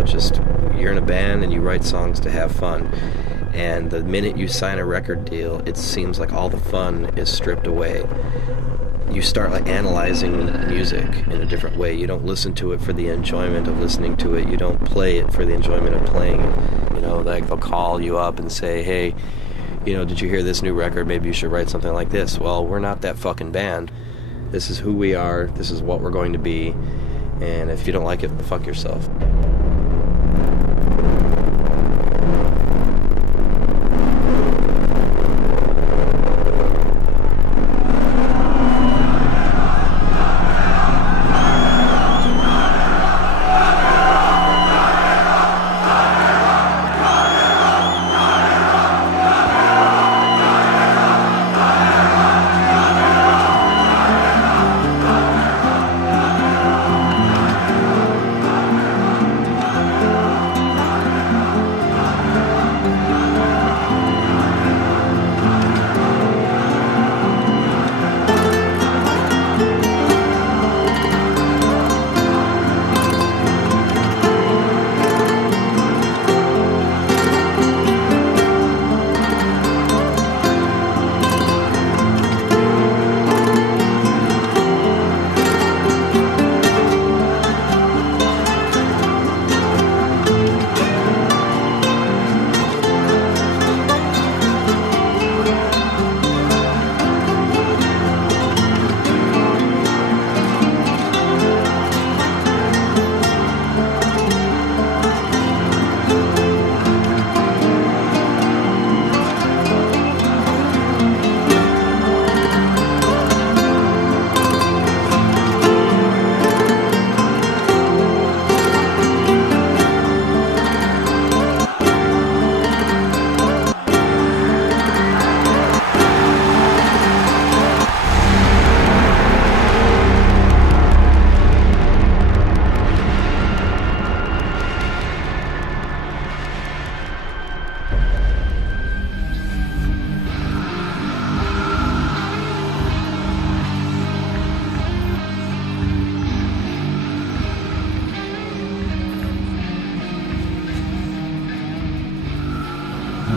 about just, you're in a band and you write songs to have fun. And the minute you sign a record deal, it seems like all the fun is stripped away. You start like analyzing music in a different way. You don't listen to it for the enjoyment of listening to it. You don't play it for the enjoyment of playing it. You know, like they'll call you up and say, hey, you know, did you hear this new record? Maybe you should write something like this. Well, we're not that fucking band. This is who we are. This is what we're going to be. And if you don't like it, fuck yourself.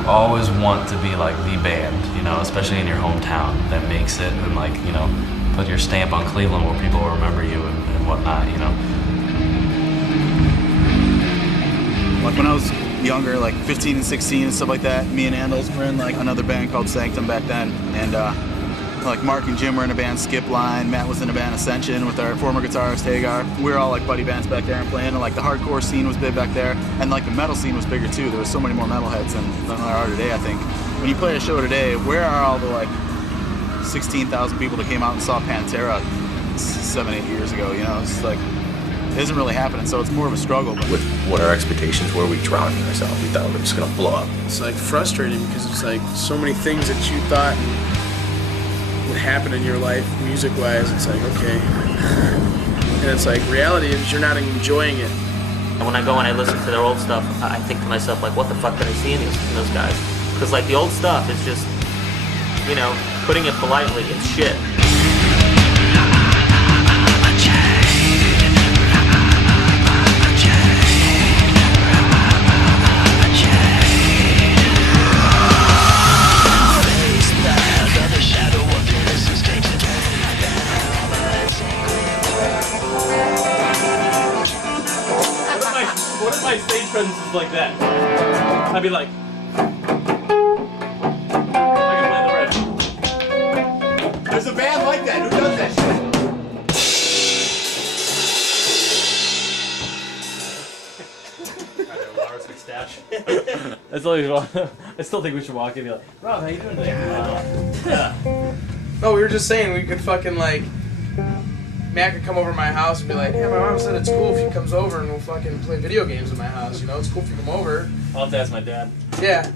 Always want to be like the band, you know, especially in your hometown that makes it, and like, you know, put your stamp on Cleveland where people will remember you and whatnot, you know. Like when I was younger, like 15 and 16 and stuff like that, me and Andals were in like another band called Sanctum back then, and like Mark and Jim were in a band Skip Line, Matt was in a band Ascension with our former guitarist Hagar. We were all like buddy bands back there and playing, and like the hardcore scene was big back there, and like the metal scene was bigger too. There was so many more metalheads than there are today, I think. When you play a show today, where are all the like 16,000 people that came out and saw Pantera 7-8 years ago, you know? It's like, it isn't really happening, so it's more of a struggle. With what our expectations were, we drowned in ourselves. We thought we were just gonna blow up. It's like frustrating because it's like so many things that you thought would happen in your life, music-wise. It's like, okay. And it's like, reality is you're not enjoying it. And when I go and I listen to their old stuff, I think to myself, like, what the fuck did I see in those guys? Because, like, the old stuff is just, you know, putting it politely, it's shit. What if my stage presence is like that? I'd be like, I can play the riff. There's a band like that. Who does that shit? Lars McStash. That's always wrong. I still think we should walk in and be like, Rob, how you doing today? Yeah. No, we were just saying we could fucking like, Matt could come over to my house and be like, yeah, my mom said it's cool if he comes over and we'll fucking play video games in my house, you know? It's cool if you come over. I'll have to ask my dad. Yeah.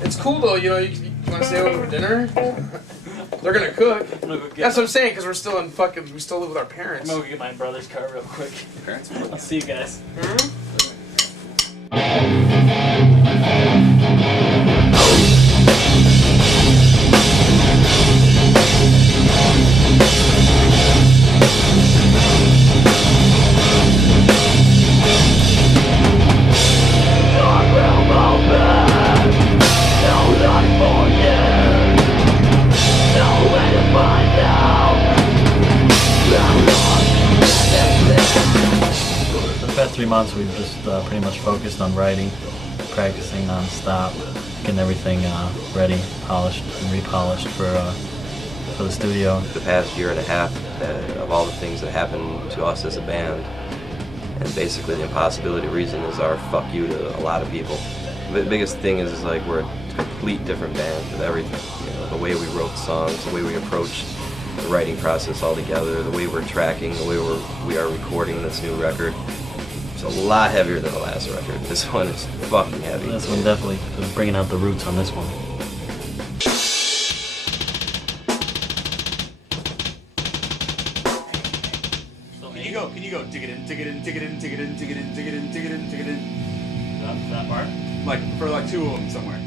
It's cool though, you know, you want to stay over for dinner? They're gonna cook. That's what I'm saying, because we still live with our parents. I'm gonna go get my brother's car real quick. Parents? I'll see you guys. Mm-hmm. months we've just pretty much focused on writing, practicing non-stop, getting everything ready, polished and repolished for the studio. The past year and a half of all the things that happened to us as a band, and basically the impossibility reason is our fuck you to a lot of people. The biggest thing is like we're a complete different band with everything. You know, the way we wrote songs, the way we approached the writing process altogether, the way we're tracking, the way we are recording this new record. It's a lot heavier than the last record. This one is fucking heavy. This one definitely was bringing out the roots on this one. Can you go? Dig it in, dig it in, dig it in, dig it in, dig it in, dig it in, dig it in, dig it in. That part? Like for like 2 of them somewhere.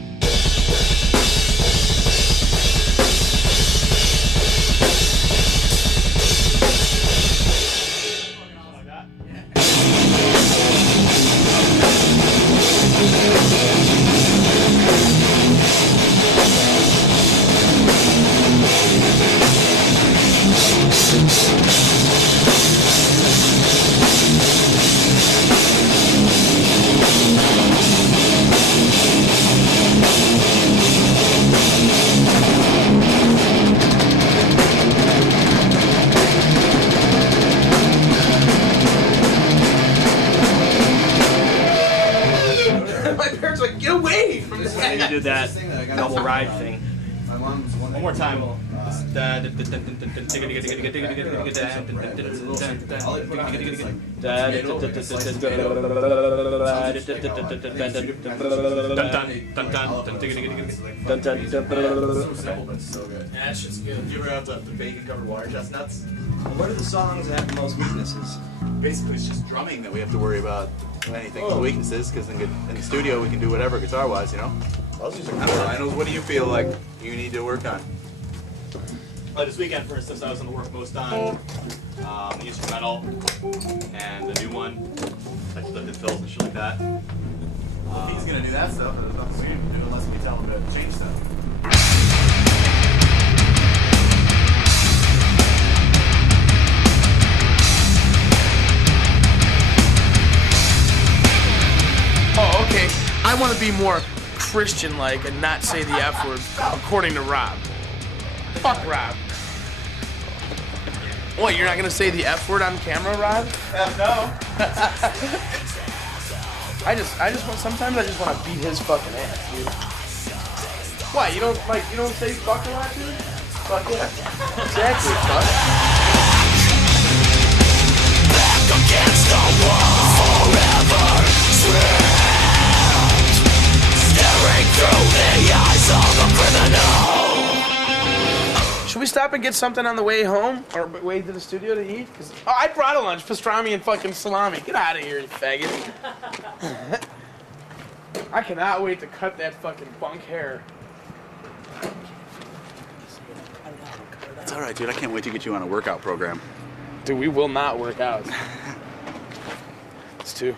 My parents were like, get away from this. And then you do that double ride thing. One more time. That shit's good. You ever have the bacon covered water chestnuts? What are the songs that have the most weaknesses? Basically, it's just drumming that we have to worry about. Anything with weaknesses, because in the studio we can do whatever guitar-wise, you know. Those are I don't know, Reynolds, what do you feel like you need to work on? This weekend, for instance, I was going to work most on the instrumental and the new one, like the fills and shit like that. He's gonna do that stuff, there's nothing we can do unless we tell him to change stuff. Oh, okay. I want to be more Christian-like and not say the F word, according to Rob. Fuck Rob. What, you're not gonna say the F word on camera, Rob? No. Sometimes I just want to beat his fucking ass, dude. What, you don't say fuck a lot, dude? Fuck yeah. Exactly, fuck. Back against the wall forever trapped, staring through the eyes of a criminal. Should we stop and get something on the way home? Or way to the studio to eat? I brought a lunch, pastrami and fucking salami. Get out of here, you faggot. I cannot wait to cut that fucking bunk hair. It's alright, dude, I can't wait to get you on a workout program. Dude, we will not work out. It's too.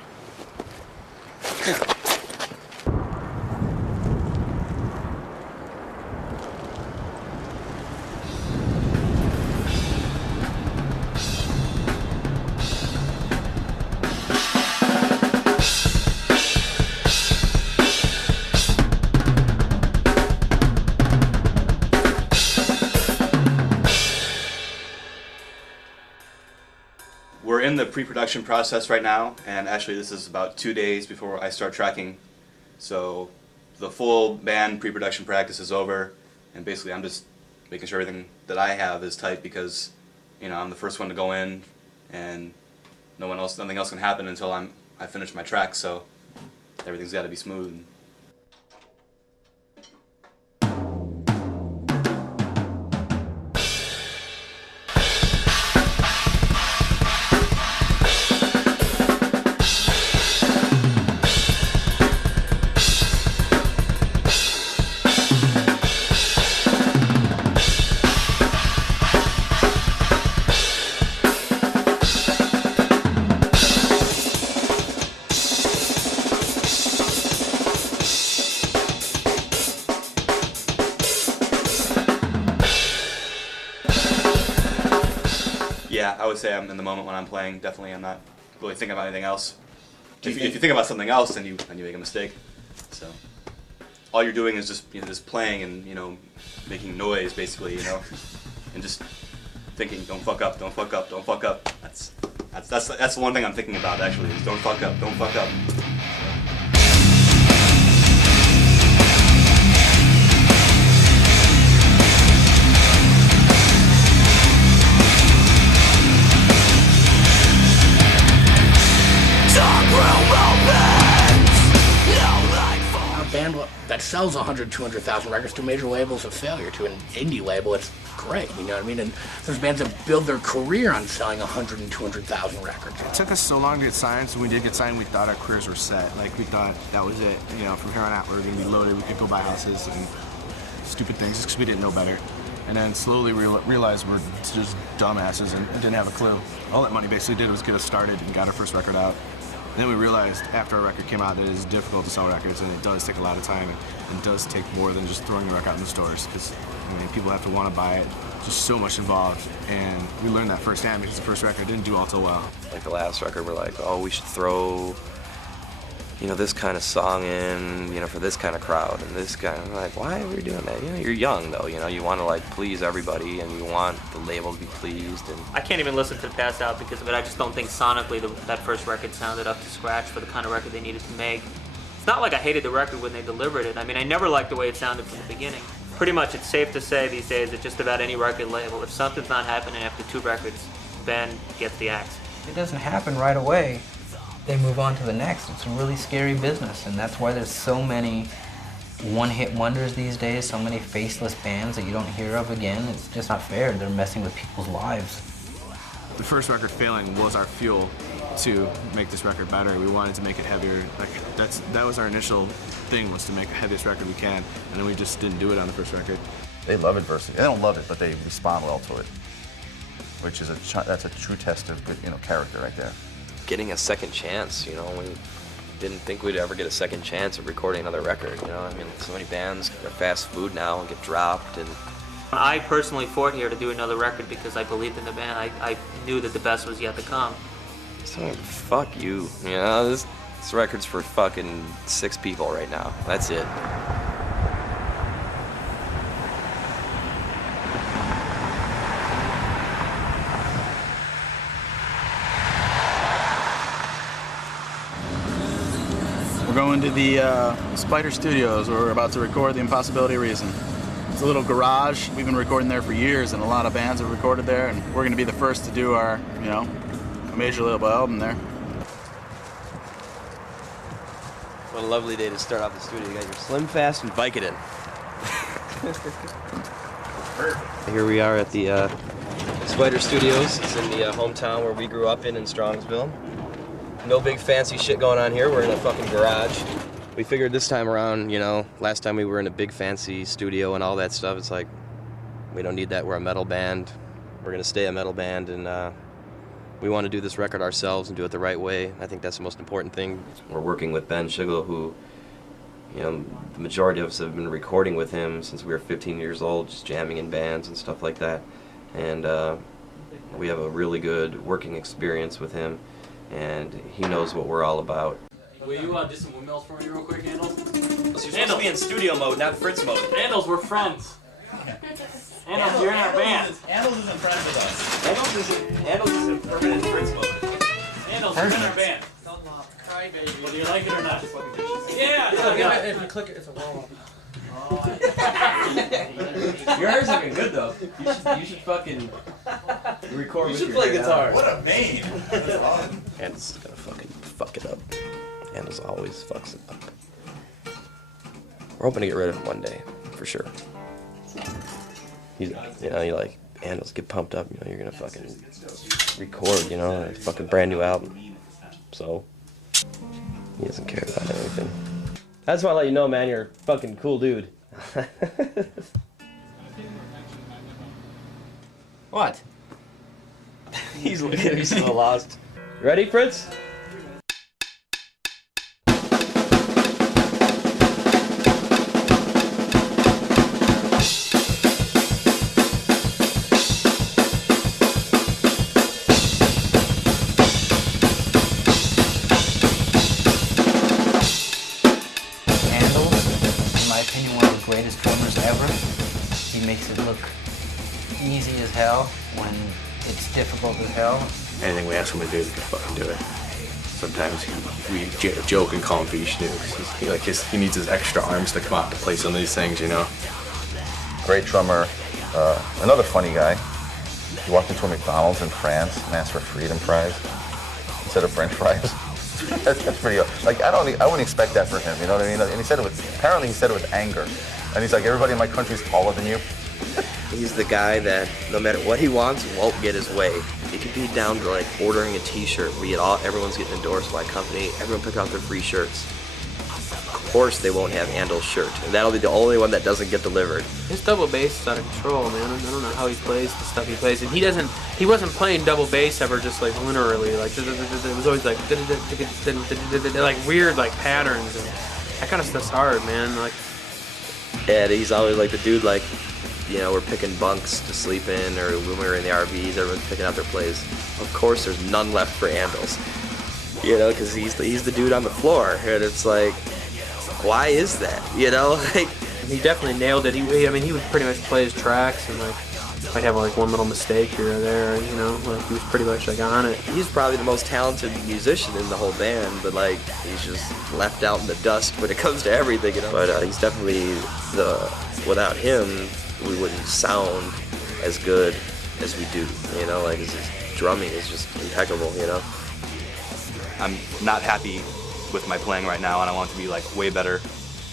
We're in the pre-production process right now, and actually this is about 2 days before I start tracking. So the full band pre-production practice is over, and basically I'm just making sure everything that I have is tight because, you know, I'm the first one to go in, and nothing else can happen until I finish my track. So everything's got to be smooth. Yeah, I would say I'm in the moment when I'm playing. Definitely, I'm not really thinking about anything else. if you think about something else, then you make a mistake. So all you're doing is just playing and making noise basically, and just thinking, don't fuck up, don't fuck up, don't fuck up. That's the one thing I'm thinking about actually, is don't fuck up, don't fuck up. A band that sells 100, 200,000 records to a major label is a failure. To an indie label, it's great, you know what I mean? And there's bands that build their career on selling 100 and 200,000 records. It took us so long to get signed, so when we did get signed, we thought our careers were set. Like, we thought that was it. From here on out, we were going to be loaded. We could go buy houses and stupid things just because we didn't know better. And then slowly realized we're just dumbasses and didn't have a clue. All that money basically did was get us started and got our first record out. And then we realized after our record came out that it is difficult to sell records, and it does take a lot of time, and it does take more than just throwing the record out in the stores, because people have to want to buy it. Just so much involved, and we learned that firsthand because the first record didn't do all so well. Like the last record, we're like, oh, we should throw, this kind of song in, for this kind of crowd, and this kind of, like, why are we doing that? You're young though, you want to please everybody, and you want the label to be pleased. And I can't even listen to Pass Out because of it. I just don't think sonically that first record sounded up to scratch for the kind of record they needed to make. It's not like I hated the record when they delivered it. I mean, I never liked the way it sounded from the beginning. Pretty much it's safe to say these days that just about any record label, if something's not happening after 2 records, Ben gets the axe. It doesn't happen right away. They move on to the next. It's a really scary business, and that's why there's so many one-hit wonders these days, so many faceless bands that you don't hear of again. It's just not fair. They're messing with people's lives. The first record failing was our fuel to make this record better. We wanted to make it heavier. That was our initial thing, was to make the heaviest record we can, and then we just didn't do it on the first record. They love adversity. They don't love it, but they respond well to it, which is that's a true test of good, character right there. getting a second chance, we didn't think we'd ever get a second chance of recording another record, I mean, so many bands are fast food now and get dropped. And I personally fought here to do another record because I believed in the band. I knew that the best was yet to come. So fuck you, this record's for fucking 6 people right now. That's it. We're going to the Spider Studios where we're about to record The Impossibility of Reason. It's a little garage. We've been recording there for years, and a lot of bands have recorded there, and we're going to be the first to do our, a major label album there. What a lovely day to start off the studio. You got your Slim Fast and Vicodin. Here we are at the Spider Studios. It's in the hometown where we grew up in Strongsville. No big fancy shit going on here. We're in a fucking garage. We figured this time around, last time we were in a big fancy studio and all that stuff, it's like, we don't need that. We're a metal band. We're gonna stay a metal band, and we want to do this record ourselves and do it the right way. I think that's the most important thing. We're working with Ben Schigel, who, the majority of us have been recording with him since we were 15 years old, just jamming in bands and stuff like that. And we have a really good working experience with him, and he knows what we're all about. Will you do some windmills for me real quick, Handles? You're supposed to be in studio mode, not Fritz mode. Handles, we're friends. Handles, you're in our band. Handles isn't friends with us. Handles is in permanent Fritz mode. Handles, you're in our band. Cry baby. Whether you like it or not. Yeah. If you click it, it's a wall. Your hair's looking good though. You should fucking record. You should play guitar. What a maid. That's awesome. Handles is gonna fucking fuck it up. Handles always fucks it up. We're hoping to get rid of him one day, for sure. He's, you like, Handles, get pumped up, you're gonna fucking record, a fucking brand new album. So, he doesn't care about anything. I just wanna let you know, man, you're a fucking cool dude. What? He's looking at me so lost. You ready, Fritz? He makes it look easy as hell when it's difficult as hell. Anything we ask him to do, he can fucking do it. Sometimes we joke and call him Vishnu. He needs his extra arms to come out to play some of these things, you know. Great drummer. Another funny guy. He walked into a McDonald's in France and asked for freedom fries instead of French fries. That's pretty. Like I wouldn't expect that for him. You know what I mean? And he said it with anger. And he's like, everybody in my country is taller than you. He's the guy that no matter what he wants, won't get his way. It could be down to like ordering a T-shirt. Everyone's getting endorsed by a company. Everyone pick out their free shirts. Of course, they won't have Andel's shirt. That'll be the only one that doesn't get delivered. His double bass is out of control, man. I don't know how he plays the stuff he plays, and he wasn't playing double bass ever just like linearly. Like it was always like weird like patterns, and that kind of stuff's hard, man. Like, and he's always like the dude like, you know, we're picking bunks to sleep in, or when we were in the RVs, everyone's picking out their plays. Of course, there's none left for Andel's. You know, because he's the dude on the floor, and it's like, why is that? You know, like he definitely nailed it. He would pretty much play his tracks and like might have like one little mistake here or there. You know, like he was pretty much like on it. He's probably the most talented musician in the whole band, but like he's just left out in the dust when it comes to everything. You know, but he's definitely without him, we wouldn't sound as good as we do. You know, like his drumming is just impeccable. You know, I'm not happy with my playing right now, and I want it to be like way better.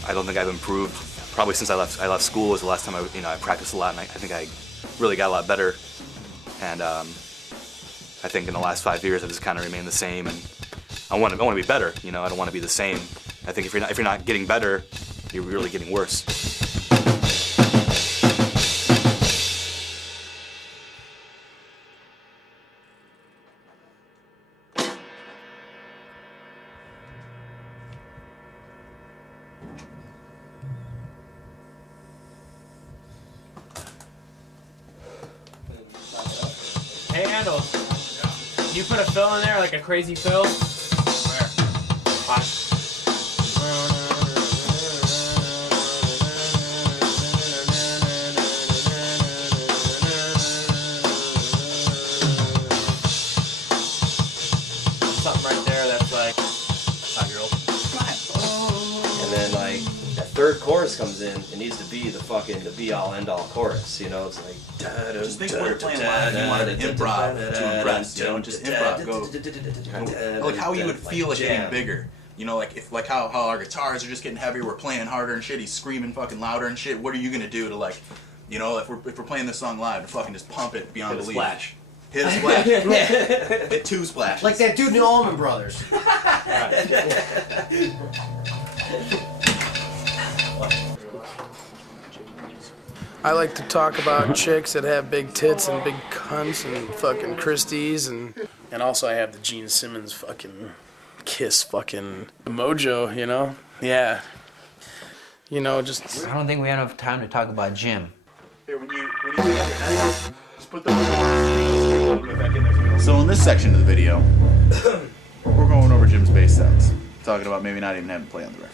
I don't think I've improved. Probably since I left school was the last time I practiced a lot, and I think I really got a lot better. And I think in the last 5 years I've just kind of remained the same, and I want to be better. You know, I don't want to be the same. I think if you're not getting better, you're really getting worse. Hey, Handle, you put a fill in there, like a crazy fill? Where? Something right there that's like 5-year-old. and then like that third chorus comes in, it needs to be the be-all end-all chorus. You know, it's like. Just think when you're playing live, you want to improv to impress. You know, just improv. Go. Like how you would feel it getting bigger. You know, like how our guitars are just getting heavier. We're playing harder and shit. He's screaming fucking louder and shit. What are you gonna do to like, you know, if we're playing this song live, to fucking just pump it beyond belief. Splash. Hit a splash. Hit 2 splashes. Like that dude in the Allman Brothers. I like to talk about chicks that have big tits and big cunts and fucking Christies, and also I have the Gene Simmons fucking Kiss fucking mojo, you know? Yeah. You know, just... I don't think we have enough time to talk about Jim. Here, when you just put the back in there. So in this section of the video, we're going over Jim's bass sounds, talking about maybe not even having to play on the record.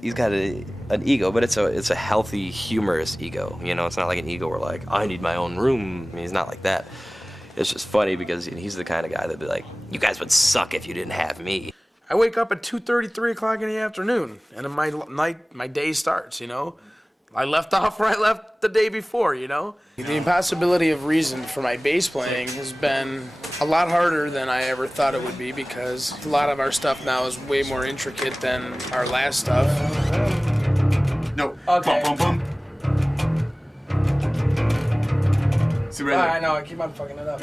He's got an ego, but it's a healthy, humorous ego. You know, it's not like an ego where like, I need my own room. I mean, he's not like that. It's just funny because he's the kind of guy that'd be like, you guys would suck if you didn't have me. I wake up at 2:30, 3 o'clock in the afternoon, and my day starts, you know? I left off where I left the day before, you know? The impossibility of reason for my bass playing has been a lot harder than I ever thought it would be, because a lot of our stuff now is way more intricate than our last stuff. No. Okay. Bum, bum, bum. See right there. I know, I keep on fucking it up.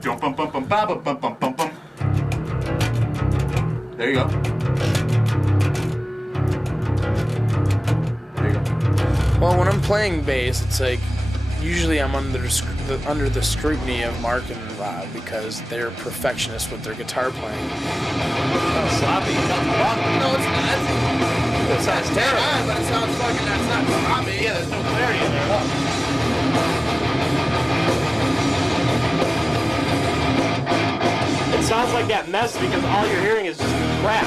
Bum, bum, bum, bum, bum, bum, bum, bum, bum. There you go. Well, when I'm playing bass, it's like usually I'm under the scrutiny of Mark and Rob because they're perfectionists with their guitar playing. Oh, sloppy. No, it's not. It sounds terrible. But it sounds fucking. That's not sloppy. Yeah, there's no clarity in there. It sounds like that mess because all you're hearing is just crap.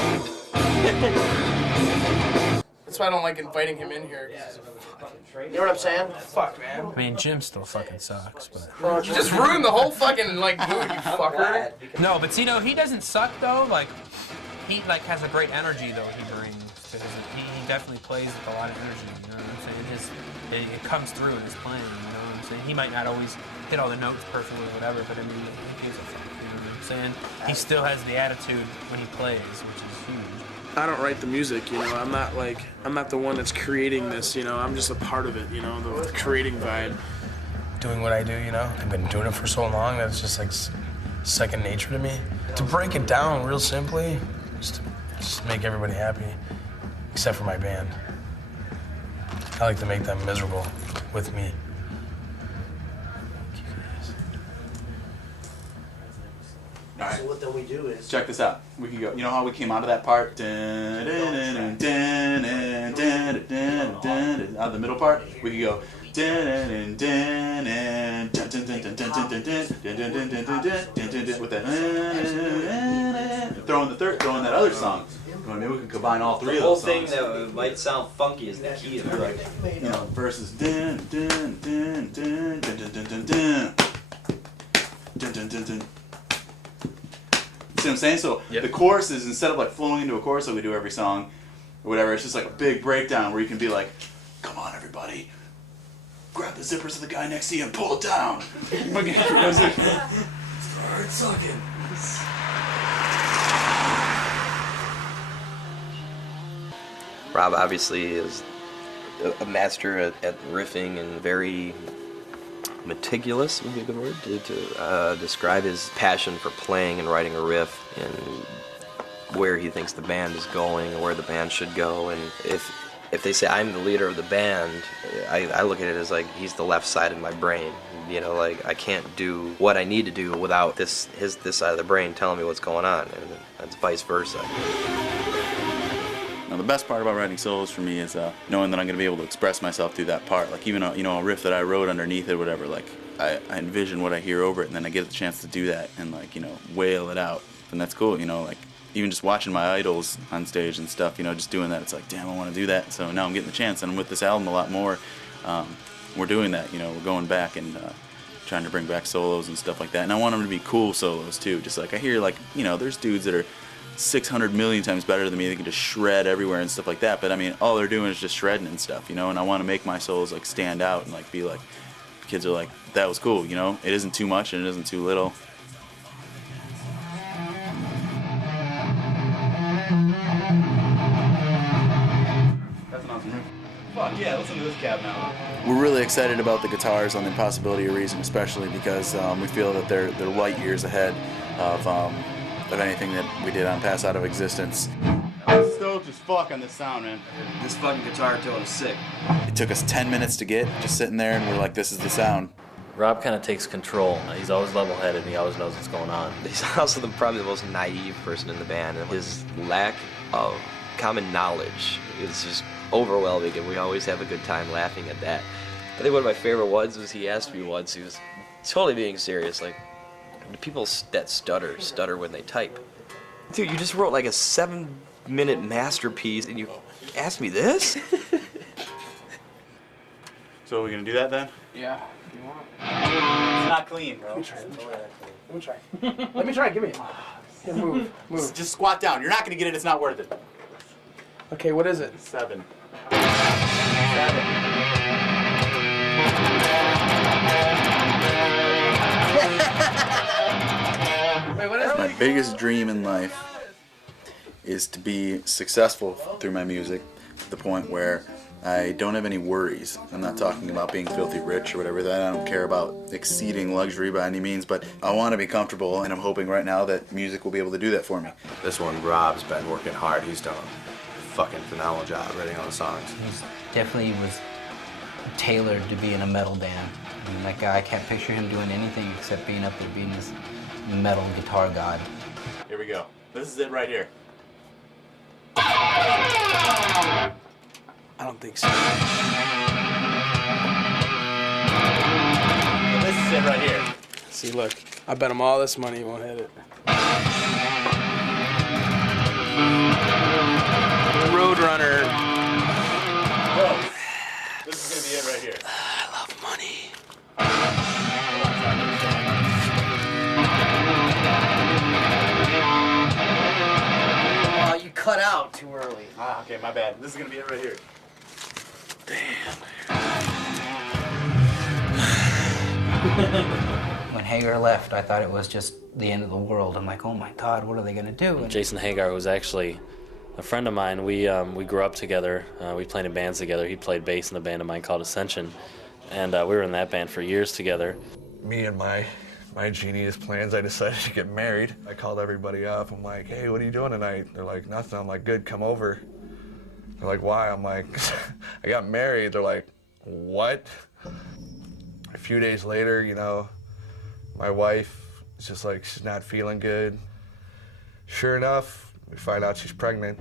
That's why I don't like inviting him in here. You know what I'm saying? Fuck, man. I mean, Jim still fucking sucks, but... You just ruined the whole fucking, like, mood, you fucker. No, but see, no, he doesn't suck, though. Like, he, like, has a great energy, though, he brings to his... He definitely plays with a lot of energy, you know what I'm saying? It comes through in his playing, you know what I'm saying? He might not always hit all the notes perfectly or whatever, but I mean, he gives a fuck, you know what I'm saying? He still has the attitude when he plays, which is huge. I don't write the music, you know. I'm not the one that's creating this, you know. I'm just a part of it, you know, the creating vibe. Doing what I do, you know. I've been doing it for so long that it's just like second nature to me. To break it down real simply, just make everybody happy, except for my band. I like to make them miserable with me. All right. So what then we do is... Check this out. We can go. You know how we came out of that part? Out of the middle part? We can go. With that. Throwing that other song. Maybe we can combine all three of those songs. The whole thing that might sound funky is the key of it. Like, you know, verses. See what I'm saying? So the chorus is, instead of like flowing into a chorus like we do every song or whatever, it's just like a big breakdown where you can be like, come on everybody, grab the zippers of the guy next to you and pull it down. Start sucking. Rob obviously is a master at riffing and very meticulous, would be a good word, to describe his passion for playing and writing a riff and where he thinks the band is going and where the band should go. And if they say I'm the leader of the band, I look at it as like he's the left side of my brain. You know, like I can't do what I need to do without this side of the brain telling me what's going on, and that's vice versa. Now, the best part about writing solos for me is knowing that I'm going to be able to express myself through that part. Like even a riff that I wrote underneath it, whatever. Like I envision what I hear over it, and then I get the chance to do that and wail it out, and that's cool. Like even just watching my idols on stage and stuff. Just doing that. It's like, damn, I want to do that. So now I'm getting the chance, and with this album a lot more. We're doing that. We're going back and trying to bring back solos and stuff like that. And I want them to be cool solos too. Just like I hear there's dudes that are 600 million times better than me. They can just shred everywhere and stuff like that. But I mean, all they're doing is just shredding and stuff, And I want to make my solos stand out and be like, kids are like, that was cool, It isn't too much and it isn't too little. That's an awesome riff. Fuck yeah, listen to this cab now. We're really excited about the guitars on the Impossibility of Reason, especially because we feel that they're light years ahead of anything that we did on Pass Out of Existence. I'm stoked as fuck on this sound, man. This fucking guitar tone is sick. It took us 10 minutes to get, just sitting there, and we're like, this is the sound. Rob kind of takes control. He's always level-headed, and he always knows what's going on. He's also probably the most naive person in the band, and his lack of common knowledge is just overwhelming, and we always have a good time laughing at that. I think one of my favorite ones was he asked me once, he was totally being serious, like, do people that stutter when they type? Dude, you just wrote like a 7-minute masterpiece and you asked me this? So are we gonna do that then? Yeah, if you want. It's not clean, bro. Let me try. Let me try, give me it. Here, move. Just squat down. You're not gonna get it, it's not worth it. Okay, what is it? 7. Wait, what is it? My biggest dream in life is to be successful through my music to the point where I don't have any worries. I'm not talking about being filthy rich or whatever. That I don't care about exceeding luxury by any means, but I want to be comfortable, and I'm hoping right now that music will be able to do that for me. This one, Rob's been working hard. He's done a fucking phenomenal job writing all the songs. He's definitely was tailored to be in a metal band. I mean, that guy, I can't picture him doing anything except being up there being this metal guitar god. Here we go. This is it right here. I don't think so. This is it right here. See, look, I bet him all this money he won't hit it. Roadrunner This is gonna be it right here. I love money. Oh, you cut out too early. Ah, okay, my bad. This is gonna be it right here. When Hagar left, I thought it was just the end of the world. I'm like, oh my God, what are they gonna do? And Jason Hagar was actually a friend of mine. We grew up together. We played in bands together. He played bass in a band of mine called Ascension, and we were in that band for years together. Me and my genius plans, I decided to get married. I called everybody up. I'm like, hey, what are you doing tonight? They're like, nothing. I'm like, good, come over. They're like, why? I'm like, I got married. They're like, what? A few days later, you know, my wife is just like, she's not feeling good. Sure enough, we find out she's pregnant.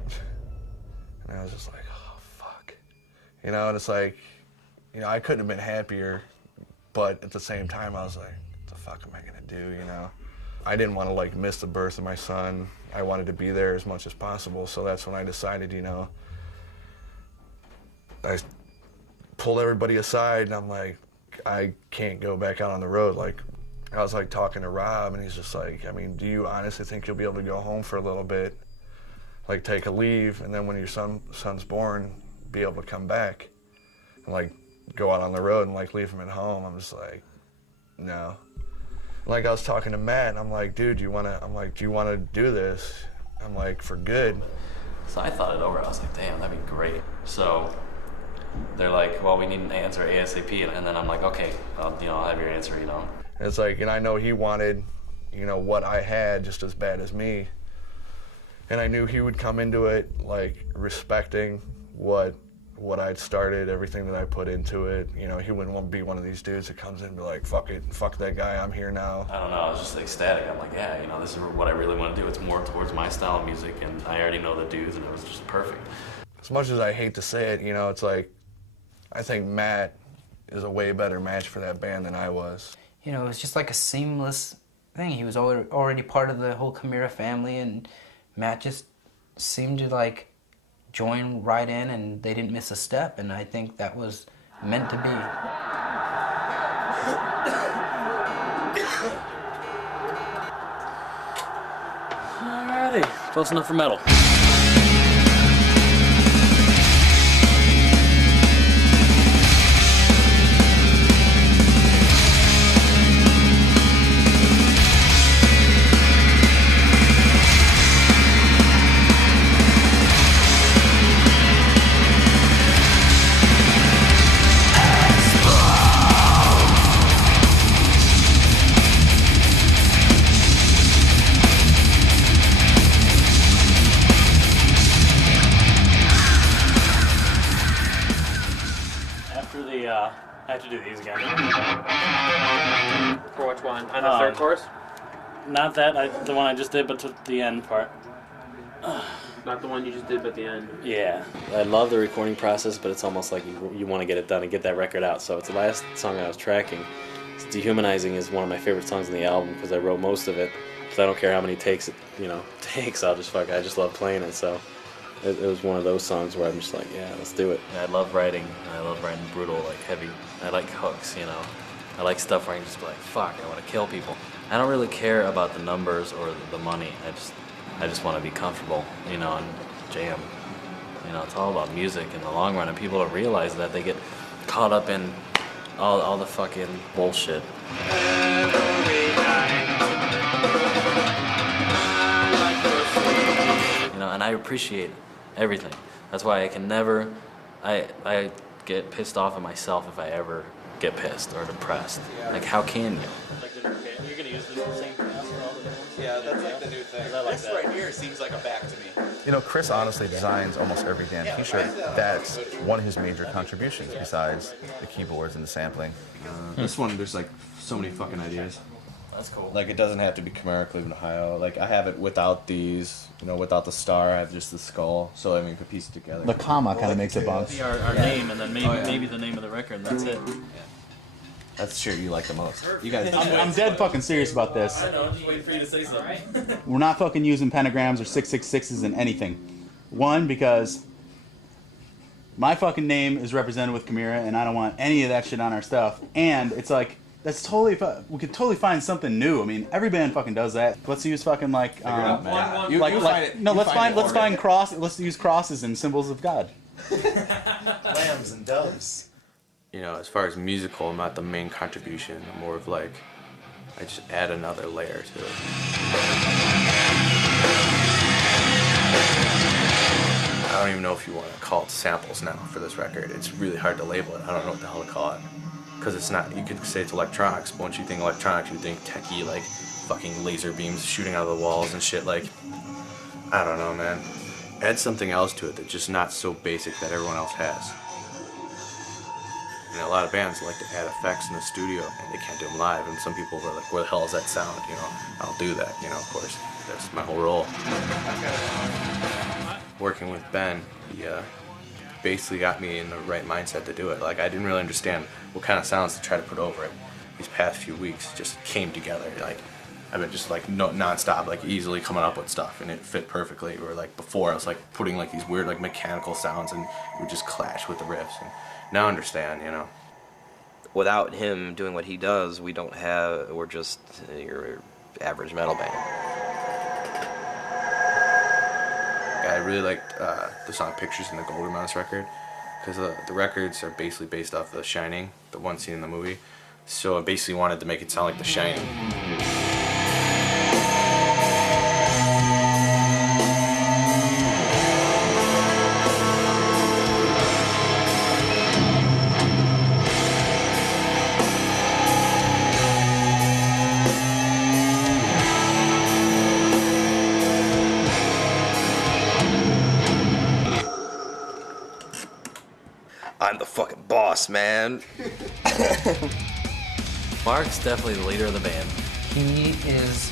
And I was just like, oh, fuck. You know, and it's like, you know, I couldn't have been happier, but at the same time, I was like, what the fuck am I gonna do, you know? I didn't want to, like, miss the birth of my son. I wanted to be there as much as possible, so that's when I decided, you know, I pulled everybody aside, and I'm like, I can't go back out on the road. Like, I was, like, talking to Rob, and he's just like, I mean, do you honestly think you'll be able to go home for a little bit, like, take a leave, and then when your son's born, be able to come back and, like, go out on the road and, like, leave him at home? I'm just like, no. Like, I was talking to Matt, and I'm like, dude, do you want to do this? I'm like, for good. So I thought it over. I was like, damn, that'd be great. So they're like, well, we need an answer ASAP. And then I'm like, okay, I'll have your answer, you know. And it's like, and I know he wanted, you know, what I had just as bad as me. And I knew he would come into it, like, respecting what I'd started, everything that I put into it. You know, he wouldn't be one of these dudes that comes in and be like, fuck it, fuck that guy, I'm here now. I don't know, I was just ecstatic. I'm like, yeah, you know, this is what I really want to do. It's more towards my style of music, and I already know the dudes, and it was just perfect. As much as I hate to say it, you know, it's like, I think Matt is a way better match for that band than I was. you know, it was just like a seamless thing. He was already part of the whole Chimaira family, and Matt just seemed to like join right in, and they didn't miss a step, and I think that was meant to be. Alrighty, close enough for metal. I have to do these again. For which one? On the third chorus? Not that, the one I just did, but to the end part. Not the one you just did, but the end. Yeah. I love the recording process, but it's almost like you want to get it done and get that record out. So it's the last song I was tracking. Dehumanizing is one of my favorite songs on the album because I wrote most of it. Because I don't care how many takes it, takes. I just love playing it. So it was one of those songs where I'm just like, yeah, let's do it. And I love writing. I love writing brutal, like heavy. I like hooks, I like stuff where I can just be like, fuck, I want to kill people. I don't really care about the numbers or the money. I just want to be comfortable, and jam. It's all about music in the long run, and people don't realize that. They get caught up in all the fucking bullshit. And I appreciate everything. That's why I can never, I get pissed off at myself if I ever get pissed or depressed. Like, how can you? You're gonna use the same pass for all the ones? Yeah, that's like the new thing. This right here seems like a back to me. Chris honestly designs almost every damn t-shirt. That's one of his major contributions besides the keyboards and the sampling. This one, there's like so many fucking ideas. That's cool. Like, it doesn't have to be Chimaira, Cleveland, Ohio. Like, I have it without these, without the star. I have just the skull, so you can piece it together. The comma kind of makes it bounce. Our name, and then maybe the name of the record, and that's it. Yeah. That's the shirt you like the most. You guys. I'm dead fucking serious about this. I know, just waiting for you to say something. We're not fucking using pentagrams or 666s in anything. One, because my fucking name is represented with Chimaira, and I don't want any of that shit on our stuff. And it's like, that's totally, we could totally find something new. I mean, every band fucking does that. Let's use fucking like, let's use crosses and symbols of God. Lambs and doves. You know, as far as musical, I'm not the main contribution. I'm more of like, I just add another layer to it. I don't even know if you want to call it samples now for this record. It's really hard to label it. I don't know what the hell to call it. Because it's not, you could say it's electronics, but once you think electronics, you think techie, like fucking laser beams shooting out of the walls and shit. Like, I don't know, man. Add something else to it that's just not so basic that everyone else has. And a lot of bands like to add effects in the studio, and they can't do them live. And some people are like, where the hell is that sound? You know, I'll do that, you know, of course. That's my whole role. Working with Ben, he basically got me in the right mindset to do it. Like, I didn't really understand what kind of sounds to try to put over it. These past few weeks just came together. Like, I've been just like non-stop, like easily coming up with stuff, and it fit perfectly. Or like before, I was like putting like these weird like mechanical sounds, and it would just clash with the riffs. And now I understand, you know. Without him doing what he does, we're just your average metal band. I really liked the song Pictures in the Gold Room on this record, because the records are basically based off The Shining, the one scene in the movie. So I basically wanted to make it sound like The Shining. I'm the fucking boss, man. Mark's definitely the leader of the band. He is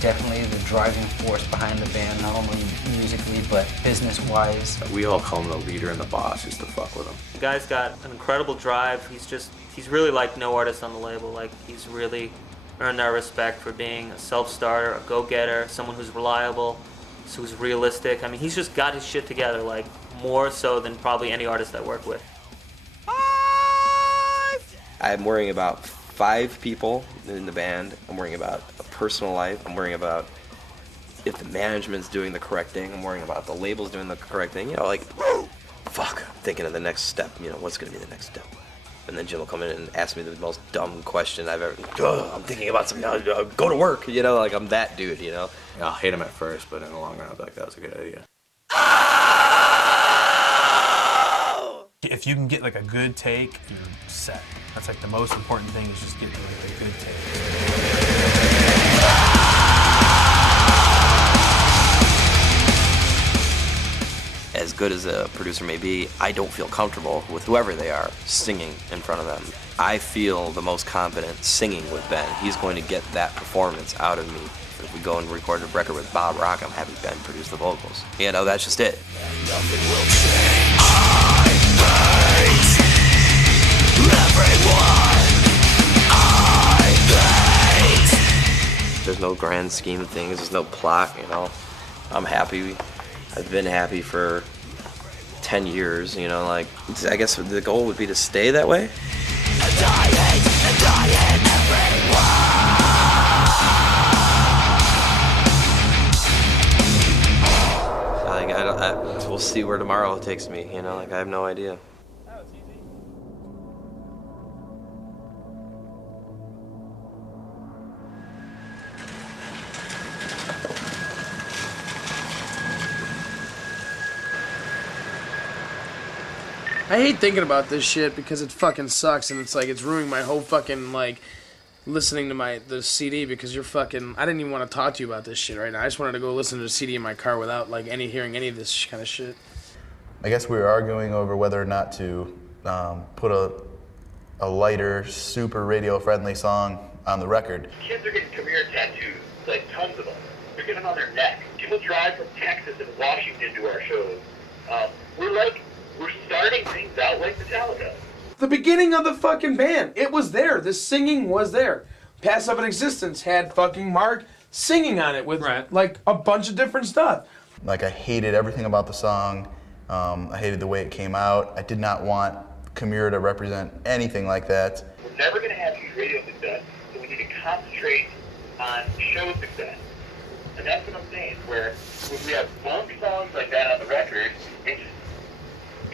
definitely the driving force behind the band, not only musically, but business-wise. We all call him the leader and the boss just to fuck with him. The guy's got an incredible drive. He's really like no artist on the label. Like, he's really earned our respect for being a self-starter, a go-getter, someone who's reliable, who's realistic. I mean, he's just got his shit together, like, more so than probably any artist I work with. I'm worrying about 5 people in the band. I'm worrying about a personal life. I'm worrying about if the management's doing the correct thing. I'm worrying about the label's doing the correct thing. You know, like, fuck, I'm thinking of the next step. You know, what's going to be the next step? And then Jim will come in and ask me the most dumb question I've ever... I'm thinking about something. Go to work. You know, like, I'm that dude, you know? I'll hate him at first, but in the long run, I'll be like, that was a good idea. If you can get like a good take, you're set. That's like the most important thing, is just getting a good take. As good as a producer may be, I don't feel comfortable with whoever they are singing in front of them. I feel the most confident singing with Ben. He's going to get that performance out of me. If we go and record a record with Bob Rock, I'm having Ben produce the vocals. You know, that's just it. There's no grand scheme of things, there's no plot, you know. I'm happy. I've been happy for 10 years, you know, like, I guess the goal would be to stay that way. We'll see where tomorrow takes me, you know, like, I have no idea. I hate thinking about this shit because it fucking sucks, and it's like it's ruining my whole fucking like listening to the CD because you're fucking. I didn't even want to talk to you about this shit right now. I just wanted to go listen to the CD in my car without like hearing any of this kind of shit. I guess we were arguing over whether or not to put a lighter, super radio-friendly song on the record. Kids are getting Chimaira tattoos, like tons of them. They're getting them on their neck. People drive from Texas and Washington to our shows. We're starting things out like Metallica. The beginning of the fucking band, it was there. The singing was there. Pass of an Existence had fucking Mark singing on it with like a bunch of different stuff. Like, I hated everything about the song, I hated the way it came out. I did not want Chimaira to represent anything like that. We're never going to have huge radio success, so we need to concentrate on show success. And that's what I'm saying, where if we have bunk songs like that on the record, it's,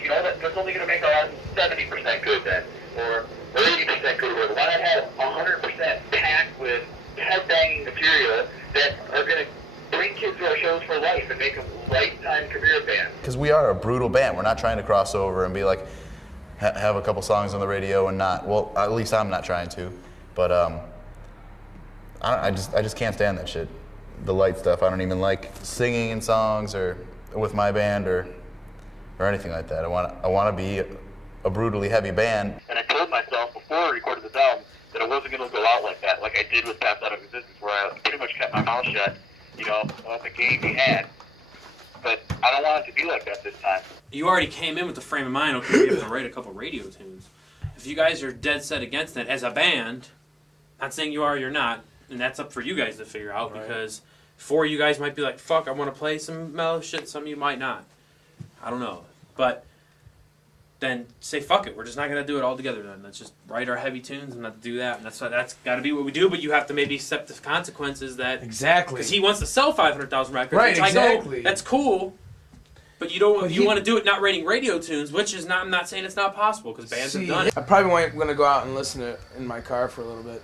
you know, that's only going to make our album 70% good then, or 80% good, or why not have 100% packed with head-banging material that are going to bring kids to our shows for life and make them lifetime career bands. Because we are a brutal band. We're not trying to cross over and be like, have a couple songs on the radio and not, well, at least I'm not trying to. But I just can't stand that shit. The light stuff. I don't even like singing in songs or with my band or anything like that. I want to be a brutally heavy band. And I told myself before I recorded this album that I wasn't going to go out like that, like I did with Pass Out of Existence, where I pretty much kept my mouth shut, you know, about the game we had. But I don't want it to be like that this time. You already came in with the frame of mind, okay, we're going to write a couple radio tunes. If you guys are dead set against that as a band, not saying you are or you're not, and that's up for you guys to figure out, because 4 of you guys might be like, fuck, I want to play some mellow shit, some of you might not. I don't know. But then say, fuck it, we're just not going to do it all together then. Let's just write our heavy tunes and not do that. And that's got to be what we do, but you have to maybe accept the consequences that... Exactly. Because he wants to sell 500,000 records. Right, which exactly. I go, that's cool, but you don't. You want to do it not writing radio tunes, which is not... I'm not saying it's not possible, because bands have done it. I probably going to go out and listen to it in my car for a little bit.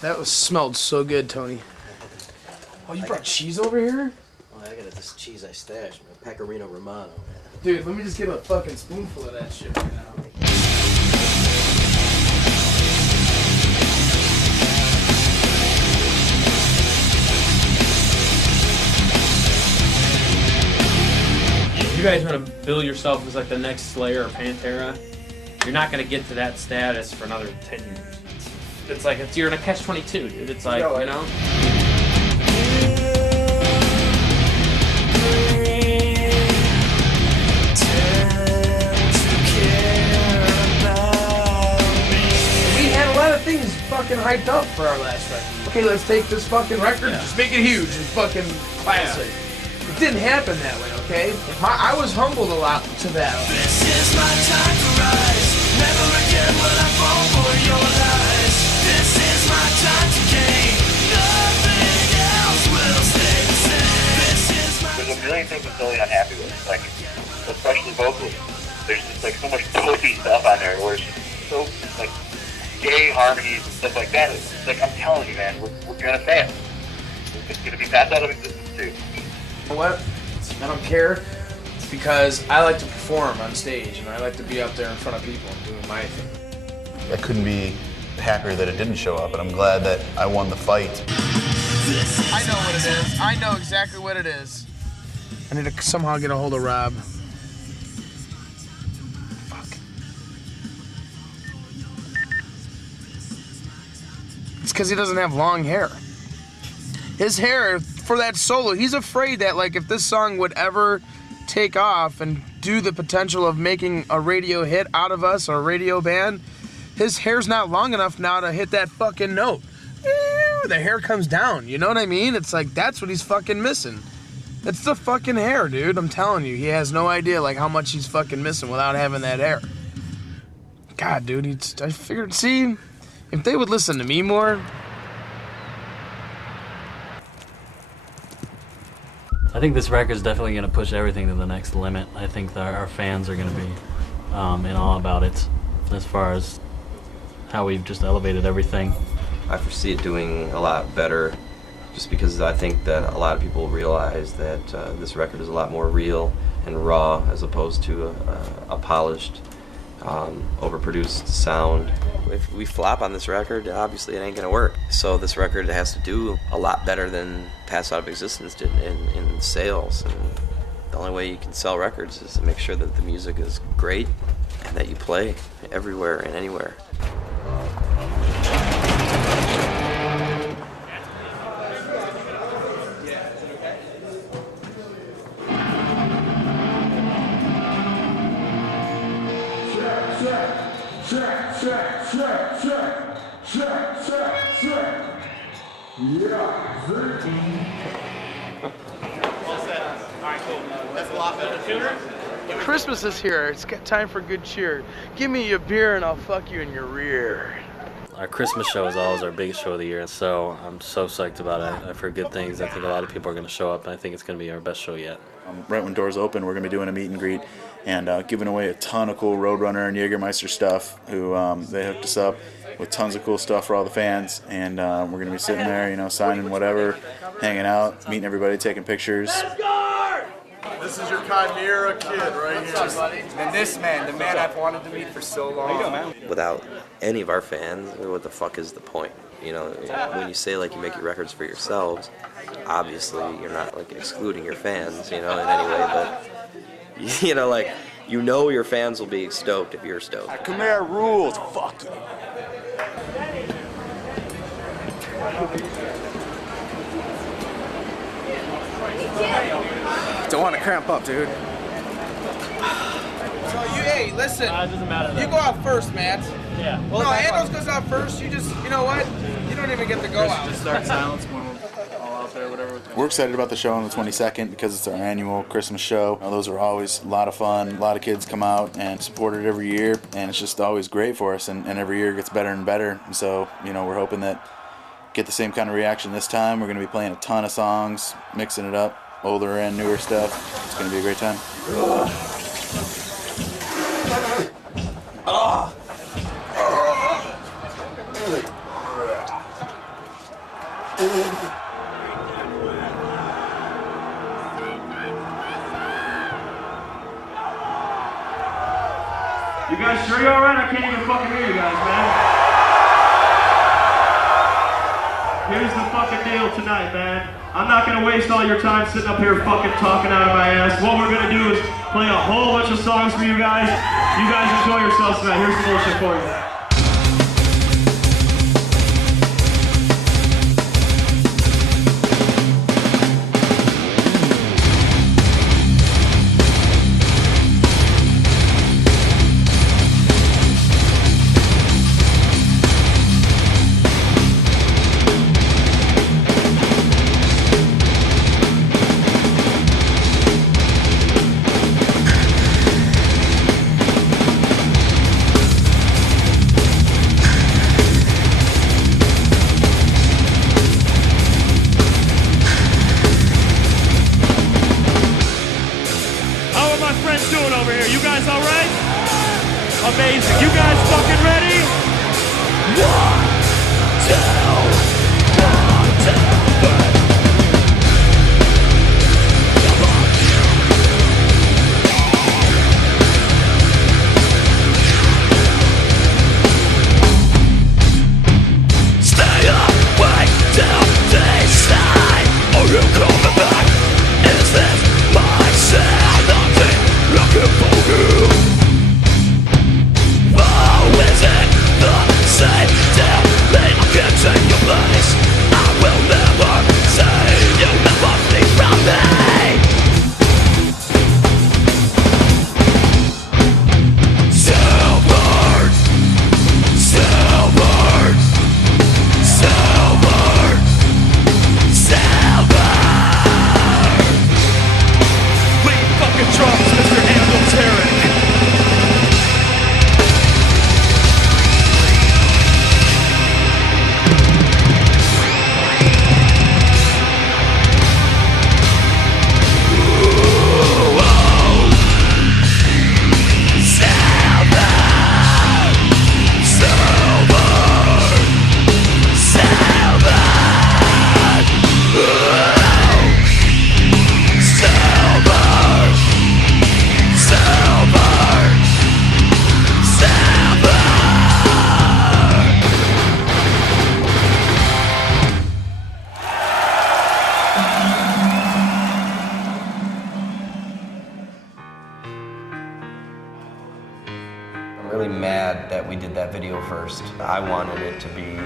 That smelled so good, Tony. Oh, you brought cheese over here? Oh, I got this cheese I stashed, man. Pecorino Romano, man. Dude, let me just get a fucking spoonful of that shit right now. If you guys want to bill yourself as like the next Slayer or Pantera, you're not going to get to that status for another 10 years. It's like, you're in a catch-22, dude. It's like, you know? We had a lot of things fucking hyped up for our last record. Okay, let's take this fucking record and just make it huge and fucking classic. It didn't happen that way, okay? I was humbled a lot to that. This is my time to rise. Never again will I fall for your lies. This is my time to gain. Nothing else will stay the same. This is my There's a million things I'm totally unhappy with, like, especially vocally. There's just like so much dopey stuff on there where it's just so like gay harmonies and stuff like that. It's like, I'm telling you, man, we're gonna fail. It's gonna be Pass Out of Existence too. You know what? I don't care, because I like to perform on stage and I like to be up there in front of people and doing my thing. I couldn't be happier that it didn't show up, and I'm glad that I won the fight. I know what it is. I know exactly what it is. I need to somehow get a hold of Rob. Fuck. It's because he doesn't have long hair. His hair, for that solo, he's afraid that, like, if this song would ever take off and do the potential of making a radio hit out of us, or a radio band, his hair's not long enough now to hit that fucking note. The hair comes down, you know what I mean? It's like, that's what he's fucking missing. It's the fucking hair, dude. I'm telling you, he has no idea, like, how much he's fucking missing without having that hair. God, dude, I figured, see, if they would listen to me more... I think this record's definitely going to push everything to the next limit. I think that our fans are going to be in awe about it, as far as how we've just elevated everything. I foresee it doing a lot better, just because I think that a lot of people realize that this record is a lot more real and raw, as opposed to a polished, overproduced sound. If we flop on this record, obviously it ain't gonna work. So this record has to do a lot better than Pass Out of Existence did in sales. And the only way you can sell records is to make sure that the music is great and that you play everywhere and anywhere. Alright, cool. That's a lot better. Tuner? Christmas is here. It's time for good cheer. Give me a beer and I'll fuck you in your rear. Our Christmas show is always our biggest show of the year, so I'm so psyched about it. I've heard good things. I think a lot of people are going to show up, and I think it's going to be our best show yet. Right when doors open, we're going to be doing a meet and greet and giving away a ton of cool Roadrunner and Jägermeister stuff. Who they hooked us up with tons of cool stuff for all the fans, and we're going to be sitting there, you know, signing whatever, hanging out, meeting everybody, taking pictures. This is your Chimaira kid right here. And this man, the man I've wanted to meet for so long. Without any of our fans, what the fuck is the point? You know, when you say like you make your records for yourselves, obviously you're not like excluding your fans, you know, in any way, but you know, like you know your fans will be stoked if you're stoked. Chimaira rules. Fuck you. Don't want to cramp up, dude. So hey, listen. It doesn't matter. You go out first, Matt. Yeah. Well, no, Andros goes out first. You know what? You don't even get to go out. Just start silence when we're all out there, whatever. We're excited about the show on the 22nd because it's our annual Christmas show. Those are always a lot of fun. A lot of kids come out and support it every year, and it's just always great for us. And every year it gets better and better. And so, you know, we're hoping that get the same kind of reaction this time. We're going to be playing a ton of songs, mixing it up, older and newer stuff. It's going to be a great time. You guys sure you're alright? I can't even fucking hear you guys, man. Here's the fucking deal tonight, man. I'm not gonna waste all your time sitting up here fucking talking out of my ass. What we're gonna do is play a whole bunch of songs for you guys. You guys enjoy yourselves tonight. Here's some bullshit for you. Amazing. You guys fucking ready? 1, 2, 1, 2, 3. Stay up, wait till this time. Are you coming back? Is this my sanity looking for you? Oh, is it the same? Tell me I can't take your place. I will never say you'll never flee from me. Silver, silver, silver, silver. Lead fucking drums, Mr. Andelteric. I'm really mad that we did that video first. I wanted it to be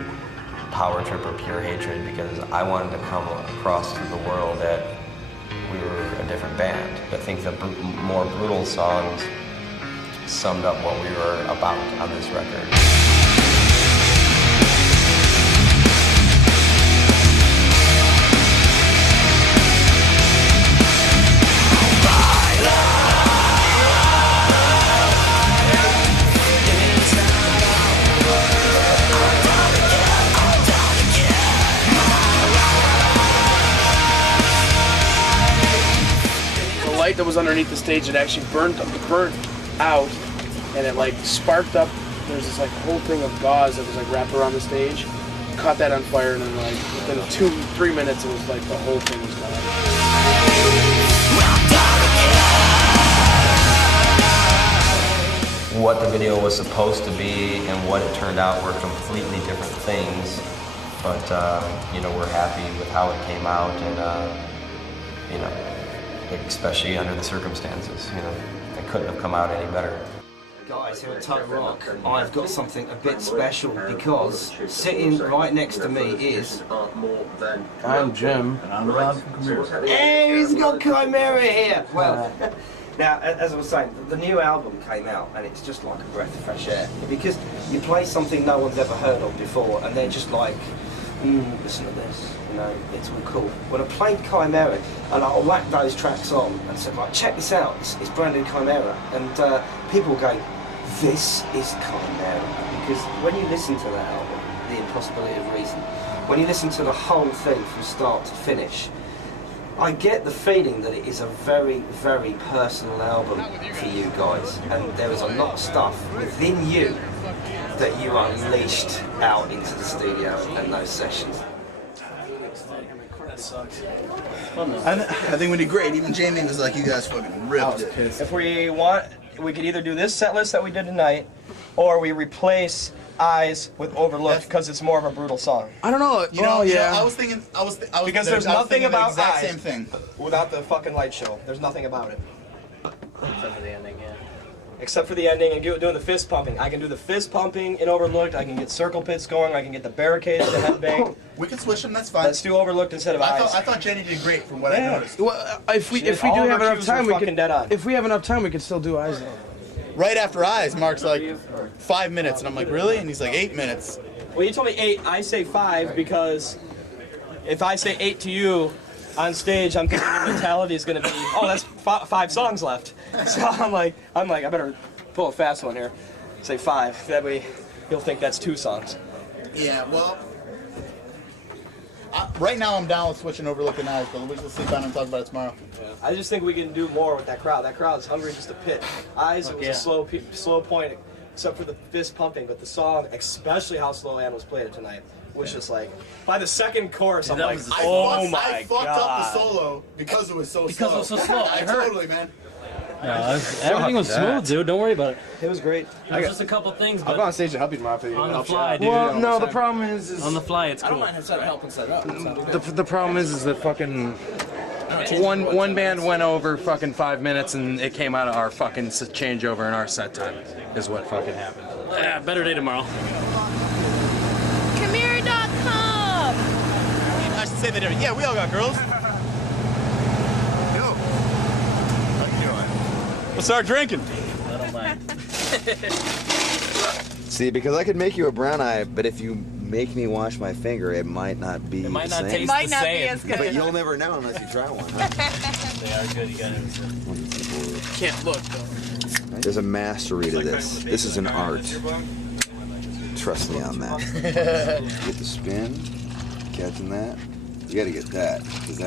Power Trip or Pure Hatred because I wanted to come across to the world that we were a different band. I think the more brutal songs summed up what we were about on this record. that was underneath the stage, it actually burnt out, and it like sparked up. There's this like whole thing of gauze that was like wrapped around the stage. Caught that on fire, and then like within 2-3 minutes, it was like the whole thing was gone. What the video was supposed to be and what it turned out were completely different things. But, you know, we're happy with how it came out and, you know, especially under the circumstances, you know, it couldn't have come out any better. Guys, here at Tut Rock, I've got something a bit special because sitting right next to me is... I'm Jim. And I'm Rob from Chimaira. Hey, he's got Chimaira here! Well, now, as I was saying, the new album came out and it's just like a breath of fresh air. Because you play something no one's ever heard of before and they're just like, listen to this, you know, it's all cool. When I played Chimaira and I whacked those tracks on and said, like, check this out, it's brand new Chimaira. And people go, this is Chimaira. Because when you listen to that album, The Impossibility of Reason, when you listen to the whole thing from start to finish, I get the feeling that it is a very, very personal album for you guys. And there is a lot of stuff within you that you unleashed out into the studio and those sessions. That sucks. I think we did great. Even Jamie was like, you guys fucking ripped it. If we want, we could either do this set list that we did tonight, or we replace Eyes with Overlooked because it's more of a brutal song. I don't know. You know, I was thinking, because there's nothing about the exact Eyes same thing without the fucking light show. There's nothing about it. Except for the ending, yeah. Except for the ending and doing the fist pumping. I can do the fist pumping in Overlooked. I can get circle pits going. I can get the barricades, the headbang. We can switch them. That's fine. Let's do Overlooked instead of Eyes. I thought Jenny did great from what I noticed. Well, if we do have enough time, we can. If we have enough time, we can still do Eyes. Right after Eyes, Mark's like 5 minutes, and I'm like, really? And he's like 8 minutes. Well, you told me 8. I say 5 because if I say 8 to you on stage, I'm thinking your mentality is going to be, oh, that's 5 songs left. So I'm like, I better pull a fast one here. Say 5. That way, you'll think that's 2 songs. Yeah, well, right now I'm down with switching Overlooked and Eyes, but we'll sleep on and talk about it tomorrow. Yeah. I just think we can do more with that crowd. That crowd's hungry just to pit. Eyes, it was a slow point, except for the fist pumping, but the song, especially how slow Ann was playing it tonight, was just like, by the second chorus, I'm like, oh my I fucked up the solo because it was so slow. Because it was so slow. I heard. Totally, man. No, everything was smooth, dude. Don't worry about it. It was great. Just a couple things, but I'll go on stage to help you tomorrow if you on the help fly, you dude. Well, no, the problem is on the fly, it's cool. I don't mind helping set up. The problem is that fucking one band went over fucking 5 minutes and it came out of our fucking changeover in our set time is what fucking happened. Yeah, better day tomorrow. Chimaira.com. I should say that. Yeah, we all got girls. We'll start drinking. I don't mind. See, because I could make you a brown eye, but if you make me wash my finger, it might not be It might the not same. taste the same. As good. But you'll never know unless you try one. They are good. You got it. Can't look though. There's a mastery to this. This is an art. Trust me on that. Get the spin, catching that. You got to get that because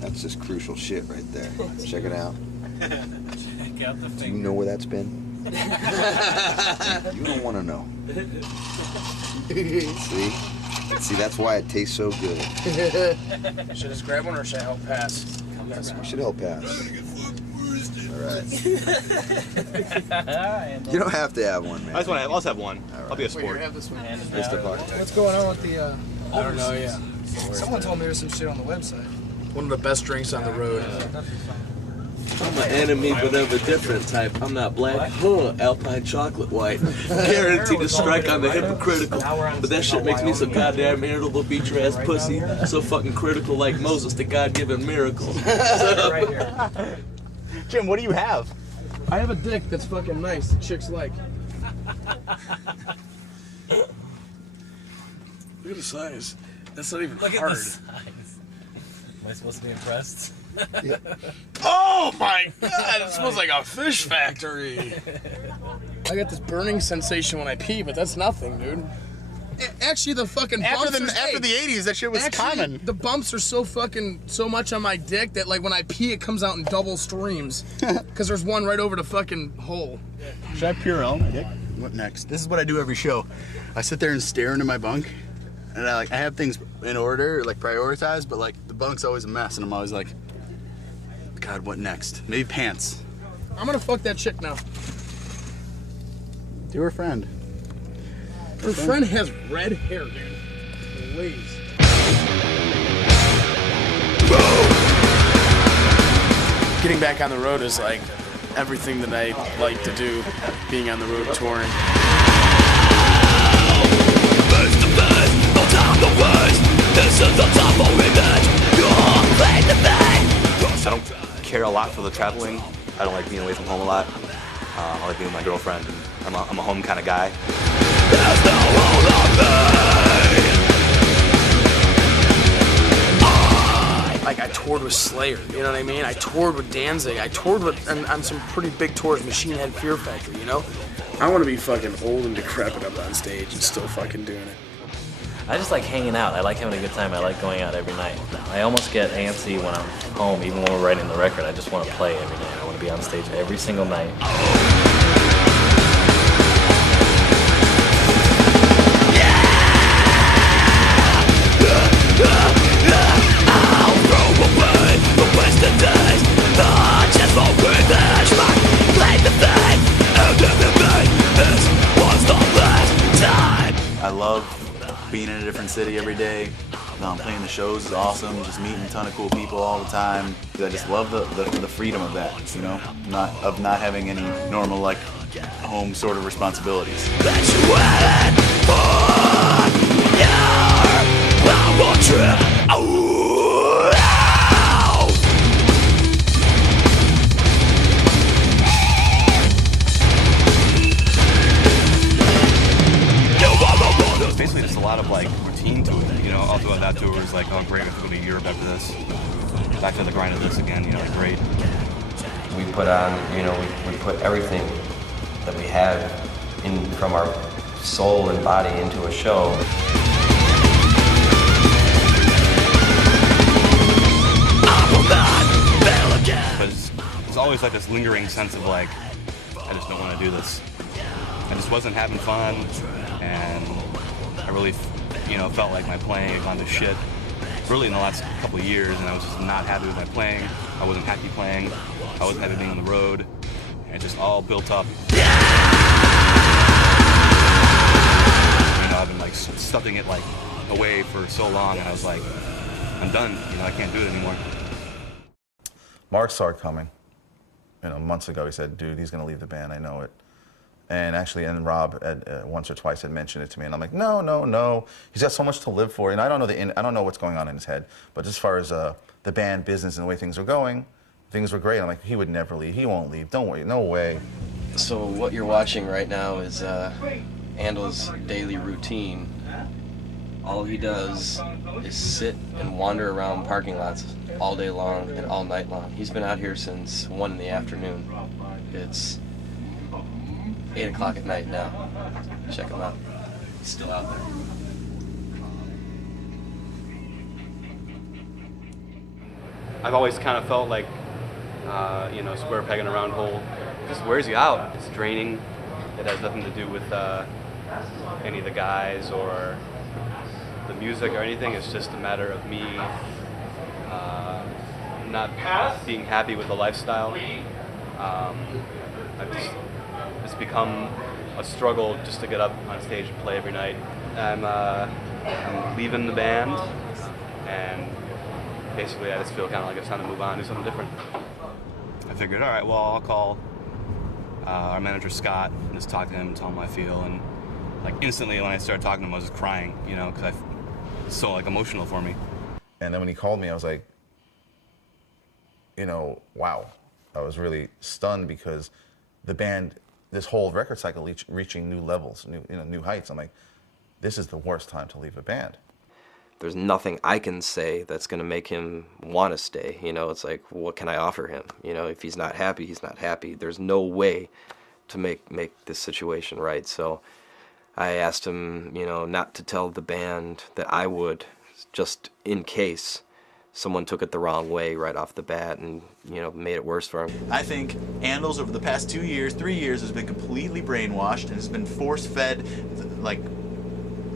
that's just crucial shit right there. Check it out. Check out the Do you know where that's been? You don't want to know. See, that's why it tastes so good. Should I just grab one or should I help pass? We should help pass. All right. You don't have to have one, man. Let's have one. Right. I'll be a sport. Wait, here, have this one. Mr. Park. What's going on with the, I don't know, yeah. Someone told me there's some shit on the website. One of the best drinks on the road. I'm an enemy, but of a different type. I'm not black, Alpine chocolate white. Guaranteed to strike on the hypocritical. But that shit makes me so goddamn irritable, beat your ass pussy. So fucking critical like Moses, the God-given miracle. Jim, what do you have? I have a dick that's fucking nice. The chicks like. Look at the size. That's not even Look hard. at the size. Am I supposed to be impressed? Yeah. Oh my god, it smells like a fish factory. I got this burning sensation when I pee, but that's nothing, dude. Actually, the fucking After bumps the 80s, that shit was common. The bumps are so much on my dick that like when I pee, it comes out in double streams. Because there's one right over the fucking hole. Should I Purell my dick? What next? This is what I do every show. I sit there and stare into my bunk, and I have things in order, like prioritized, but like the bunk's always a mess, and I'm always like, God, what next? Maybe pants. I'm gonna fuck that chick now. To her friend. Her friend has red hair, dude. Please. Getting back on the road is like everything that I like to do, being on the road touring. I don't care a lot for the traveling. I don't like being away from home a lot. I like being with my girlfriend. And I'm a home kind of guy. Like I toured with Slayer, you know what I mean? I toured with Danzig. I toured with on some pretty big tours, Machine Head, Fear Factory, you know? I want to be fucking old and decrepit up on stage and still fucking doing it. I just like hanging out. I like having a good time. I like going out every night. I almost get antsy when I'm home, even when we're writing the record. I just want to play every night. I want to be on stage every single night. I love being in a different city every day. Playing the shows is awesome. Just meeting a ton of cool people all the time. I just love the freedom of that, you know, not having any normal like home sort of responsibilities. Basically just a lot of like routine to it, you know. All throughout that tour was like, oh great, we have to go to Europe after this. Back to the grind of this again, you know, like great. We put on, you know, we put everything that we have in from our soul and body into a show. But it's always like this lingering sense of like, I just don't want to do this. I just wasn't having fun, and I really, you know, felt like my playing had gone to shit really in the last couple of years, and I was just not happy with my playing. I wasn't happy playing. I wasn't happy being on the road, and it just all built up. You know, I've been like stuffing it like away for so long, and I was like, I'm done. You know, I can't do it anymore. Mark saw it coming. You know, months ago, he said, "Dude, he's gonna leave the band. I know it." And actually, and Rob had, once or twice had mentioned it to me, and I'm like, no. He's got so much to live for, and I don't know what's going on in his head. But as far as the band business and the way things are going, things were great. I'm like, he would never leave. He won't leave. Don't worry. No way. So what you're watching right now is Andel's daily routine. All he does is sit and wander around parking lots all day long and all night long. He's been out here since 1 in the afternoon. It's 8 o'clock at night now. Check him out. He's still out there. I've always kind of felt like, you know, square peg in a round hole. It just wears you out. It's draining. It has nothing to do with any of the guys or the music or anything. It's just a matter of me not being happy with the lifestyle. It's become a struggle just to get up on stage and play every night. I'm leaving the band, and basically I just feel kind of like it's time to move on, do something different. I figured, all right, well, I'll call our manager Scott and just talk to him and tell him how I feel. And like instantly when I started talking to him, I was just crying, you know, because it's so like emotional for me. And then when he called me, I was like, you know, wow. I was really stunned because the band, this whole record cycle reaching new levels, new heights. I'm like, this is the worst time to leave a band. There's nothing I can say that's going to make him want to stay. You know, it's like, what can I offer him? You know, if he's not happy, he's not happy. There's no way to make this situation right. So I asked him, not to tell the band that I would, just in case someone took it the wrong way right off the bat and, made it worse for him. I think Andals over the past 2 years, 3 years, has been completely brainwashed and has been force-fed, like,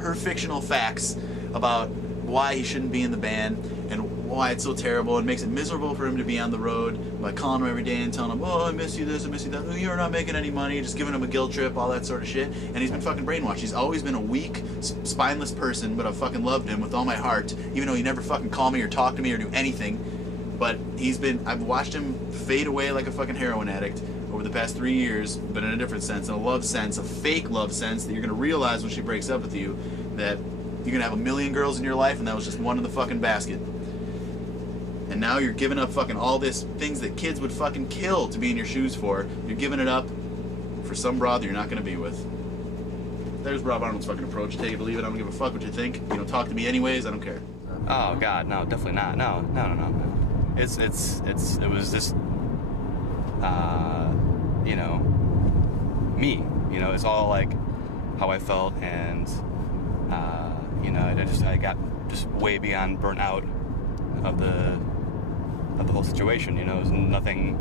her fictional facts about why he shouldn't be in the band and why it's so terrible, and makes it miserable for him to be on the road by calling him every day and telling him, oh, I miss you this, I miss you that, oh, you're not making any money, just giving him a guilt trip, all that sort of shit. And he's been fucking brainwashed. He's always been a weak, spineless person, but I've fucking loved him with all my heart, even though he never fucking called me or talked to me or do anything. But I've watched him fade away like a fucking heroin addict over the past 3 years, but in a different sense, in a love sense, a fake love sense that you're gonna realize when she breaks up with you that you're gonna have a million girls in your life and that was just one in the fucking basket. And now you're giving up fucking all this things that kids would fucking kill to be in your shoes for. You're giving it up for some broad that you're not gonna be with. There's Rob Arnold's fucking approach. Take it or leave it. I don't give a fuck what you think. You don't talk to me anyways. I don't care. Oh God, no, definitely not. No. It was just, me. It's all like how I felt, and I got just way beyond burnt out of the whole situation. It was nothing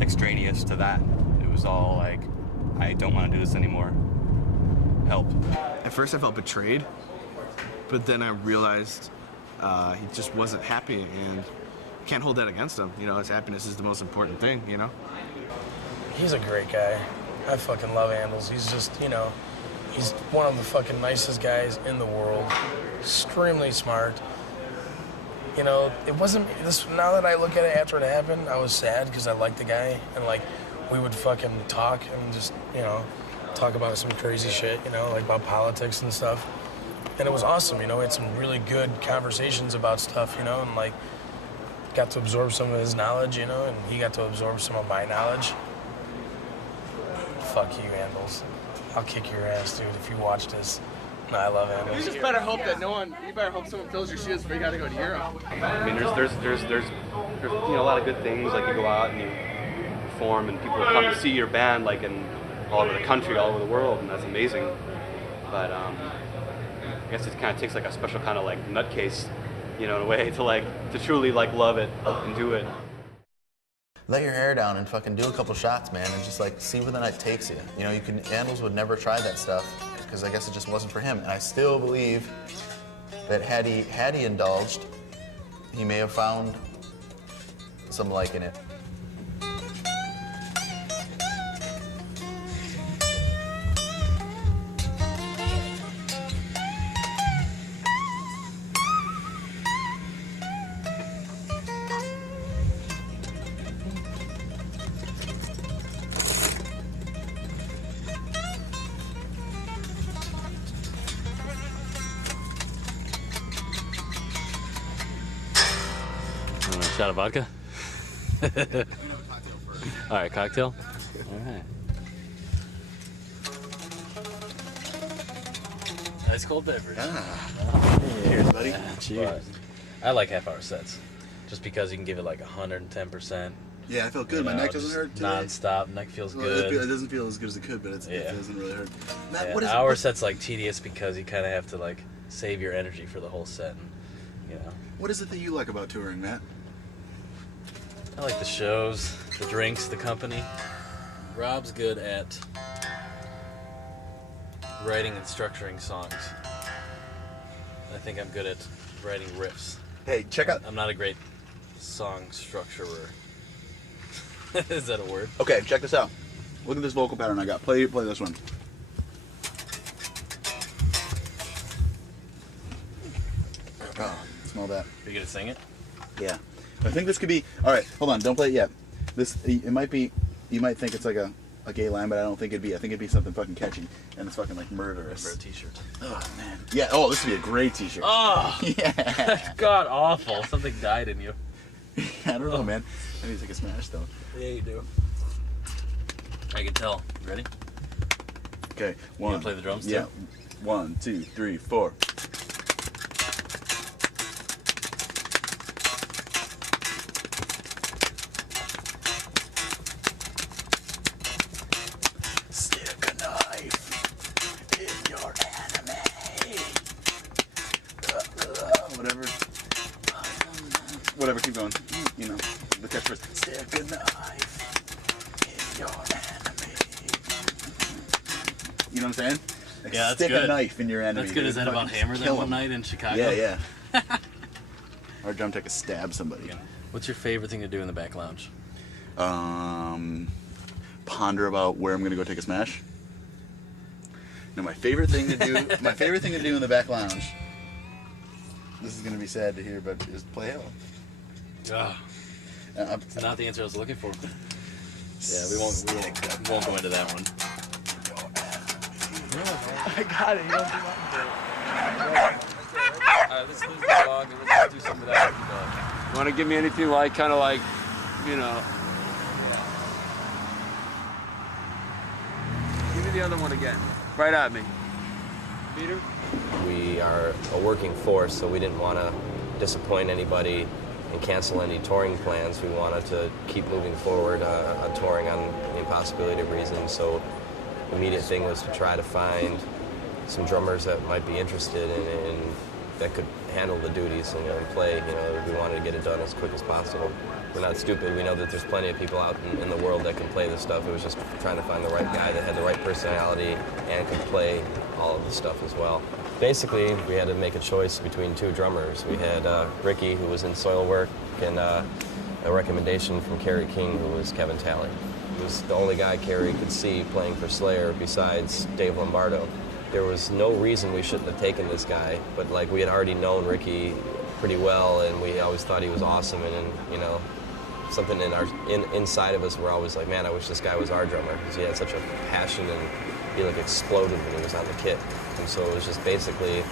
extraneous to that. It was all like, I don't want to do this anymore. Help. At first I felt betrayed, but then I realized he just wasn't happy, and can't hold that against him. His happiness is the most important thing, He's a great guy. I fucking love Andals. He's just, he's one of the fucking nicest guys in the world. Extremely smart. It wasn't this. Now that I look at it after it happened, I was sad because I liked the guy, and like we would fucking talk and just talk about some crazy shit, like about politics and stuff. And it was awesome, we had some really good conversations about stuff, and like got to absorb some of his knowledge, and he got to absorb some of my knowledge. Fuck you, Andals. I'll kick your ass, dude, if you watch this. No, I love Andals. You just better hope you better hope someone fills your shoes before you gotta go to Europe. I mean, there's a lot of good things, like you go out and you perform and people come to see your band like in all over the country, all over the world, and that's amazing. But I guess it kind of takes like a special kind of like nutcase, in a way to truly like love it and do it. Let your hair down and fucking do a couple shots, man, and just like see where the night takes you. Andals would never try that stuff because I guess it just wasn't for him. And I still believe that had he indulged, he may have found some like in it. Shot of vodka? All right, cocktail? All right. Nice cold beverage. Cheers, buddy. Cheers. I like half-hour sets, just because you can give it like 110%. Yeah, I felt good. My neck doesn't hurt today. Non-stop. Neck feels Well, good. It doesn't feel as good as it could, but it doesn't really hurt. Matt, what is hour it? set's like tedious because you kind of have to like save your energy for the whole set. And, What is it that you like about touring, Matt? I like the shows, the drinks, the company. Rob's good at writing and structuring songs. I think I'm good at writing riffs. Hey, check out... I'm not a great song structurer. Is that a word? Okay, check this out. Look at this vocal pattern I got. Play this one. Oh, smell that. Are you gonna sing it? Yeah. I think this could be... Alright, hold on. Don't play it yet. It might be... You might think it's like a gay line, but I don't think it'd be. I think it'd be something fucking catchy. And it's fucking like murderous. For a t-shirt. Oh, man. Yeah, oh, this would be a great t-shirt. Oh! Yeah. God awful. Something died in you. I don't know, man. I need to take a smash, though. Yeah, you do. I can tell. You ready? Okay, You gonna play the drums too? Yeah. 1, 2, 3, 4. Stick a knife whatever, keep going. You know, the catchphrase. Stick a knife in your enemy. You know what I'm saying? Like, Yeah, that's stick good. a knife in your enemy. That's good. Is that about Hammer then one night in Chicago? Yeah, yeah. Our drum tech is stab somebody. What's your favorite thing to do in the back lounge? Ponder about where I'm gonna go take a smash. No, my favorite thing to do. My favorite thing to do in the back lounge. This is gonna be sad to hear, but is play Halo. It's not the answer I was looking for. Yeah, we won't go into that one. I got it. You don't do Let's lose the dog and let's do some of that with the dog. You want to give me anything like, kind of like, you know. Give me the other one again. Right at me. Peter? We are a working force, so we didn't want to disappoint anybody and cancel any touring plans. We wanted to keep moving forward on touring on the impossibility of reason. So the immediate thing was to try to find some drummers that might be interested in that could handle the duties and play. You know, we wanted to get it done as quick as possible. We're not stupid. We know that there's plenty of people out in the world that can play this stuff. It was just trying to find the right guy that had the right personality and could play all of the stuff as well. Basically, we had to make a choice between two drummers. We had Ricky, who was in Soilwork, and a recommendation from Kerry King, who was Kevin Talley. He was the only guy Kerry could see playing for Slayer besides Dave Lombardo. There was no reason we shouldn't have taken this guy, but like we had already known Ricky pretty well, and we always thought he was awesome, and you know, something inside of us, we're always like, man, I wish this guy was our drummer, because he had such a passion and he like exploded when he was on the kit. And so it was just basically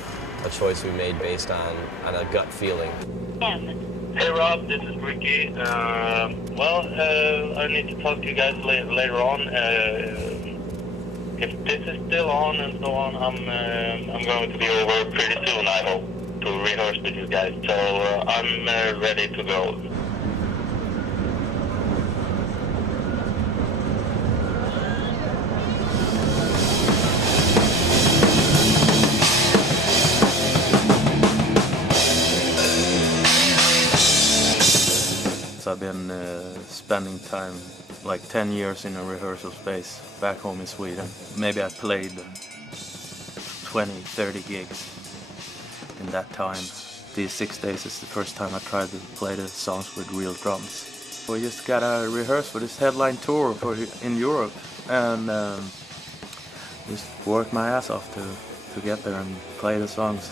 a choice we made based on a gut feeling. Hey Rob, this is Ricky. I need to talk to you guys later on. If this is still on and so on, I'm going to be over pretty soon, I hope, to rehearse with you guys. So I'm ready to go. I've been spending time, like 10 years in a rehearsal space back home in Sweden. Maybe I played 20, 30 gigs in that time. These 6 days is the first time I tried to play the songs with real drums. We just gotta rehearse for this headline tour in Europe and just work my ass off to get there and play the songs,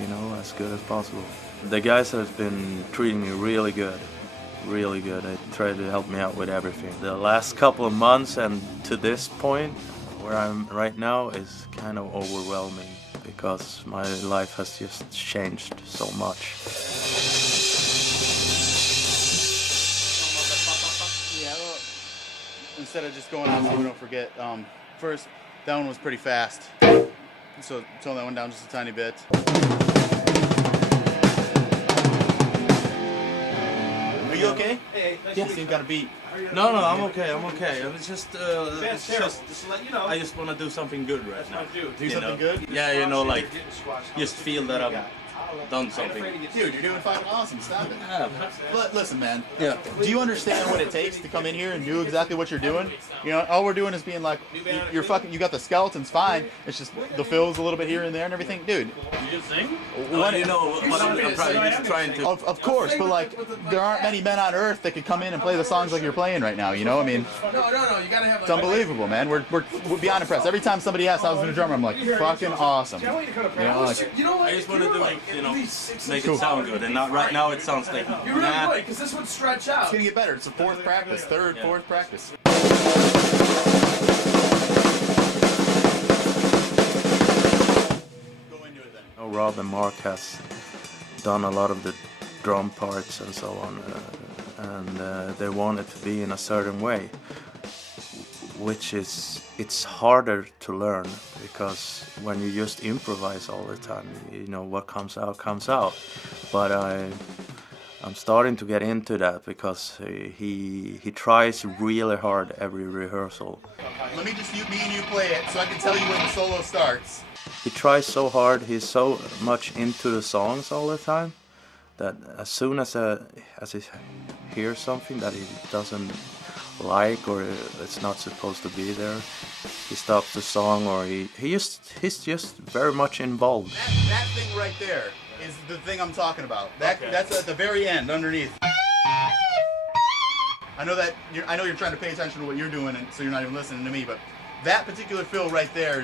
you know, as good as possible. The guys have been treating me really good. Really good. They tried to help me out with everything. The last couple of months and to this point where I'm right now is kind of overwhelming because my life has just changed so much. Yeah, well, instead of just going on so we don't forget, first, that one was pretty fast. So tone that one down just a tiny bit. Are you okay? Hey, Yes, you got a beat. No, I'm okay. It's just, I just want to do something good right now. Do something good? Yeah, you know, like, just feel that I've done something. Dude, you're doing fucking awesome. Stop it. Yeah. But listen, man. Yeah. Do you understand what it takes to come in here and do exactly what you're doing? You know, all we're doing is being like, you're fucking, you got the skeletons, fine. It's just the fills a little bit here and there and everything. Dude. You sing? What, you know what I'm probably just trying to... Of course, but like, there aren't many men on earth that could come in and play the songs like you're playing right now, you know? I mean, No, you gotta have it's unbelievable, man. We're beyond impressed. Every time somebody asks how's the new drummer, I'm like, fucking awesome. You know, like, I just want to do like, you know, make Cool. it sound good, and not right now it sounds like, You really would, because this would stretch out. It's gonna get better. It's the fourth practice, fourth practice. Rob and Mark has done a lot of the drum parts and so on, and they want it to be in a certain way, which is, it's harder to learn because when you just improvise all the time, you know, what comes out. But I'm starting to get into that because he tries really hard every rehearsal. Let me just, me and you play it so I can tell you when the solo starts. He tries so hard, he's so much into the songs all the time, that as soon as he hears something that he doesn't like or it's not supposed to be there, he stops the song, or he's just very much involved. That thing right there is the thing I'm talking about. That's at the very end, underneath. I know you're trying to pay attention to what you're doing, and so you're not even listening to me. But that particular fill right there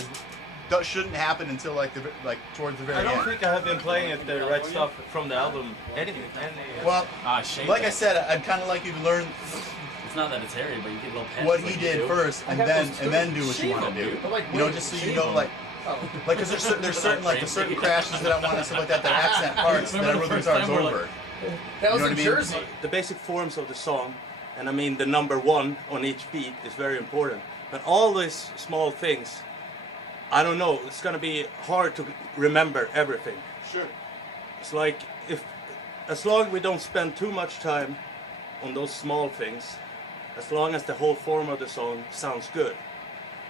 shouldn't happen until towards the very end. I don't think I have been playing it the right stuff from the album. Well, like I said, I'd kind of like you to learn. It's not that it's hairy, but you get a little patches. What he did first, and then do what you want to do. You know, just so you know, because there's certain crashes that I want and stuff like that accent parts that I rhythm guitars over. That was in Jersey. The basic forms of the song, and I mean the number one on each beat is very important. But all these small things, I don't know, it's gonna be hard to remember everything. Sure. It's like as long as we don't spend too much time on those small things, as long as the whole form of the song sounds good.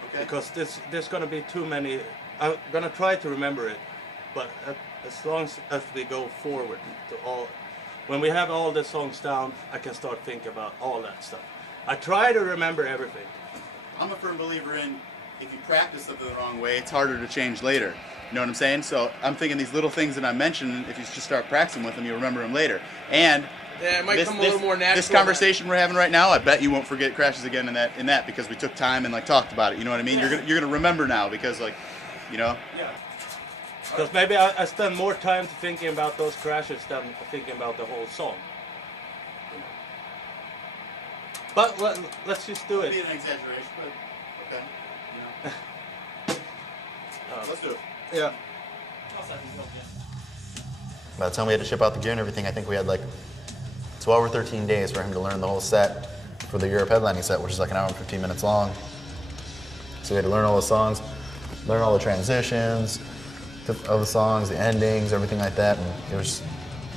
Okay. Because there's gonna be too many. I'm gonna try to remember it, but as long as we go forward to all, when we have all the songs down, I can start thinking about all that stuff. I try to remember everything. I'm a firm believer in if you practice something the wrong way, it's harder to change later. You know what I'm saying? So I'm thinking these little things that I'm mentioning, if you just start practicing with them, you'll remember them later. And yeah, it might come a little more natural. This conversation we're having right now, I bet you won't forget crashes again in that because we took time and talked about it. You know what I mean? Yeah. You're gonna remember now because Yeah. Because maybe I spend more time thinking about those crashes than thinking about the whole song. But let's just do it. It'd be an exaggeration, but okay. Let's do it. Yeah. By the time we had to ship out the gear and everything, I think we had 12 or 13 days for him to learn the whole set for the Europe headlining set, which is an hour and 15 minutes long. So we had to learn all the songs, learn all the transitions of the songs, the endings, everything like that, and it was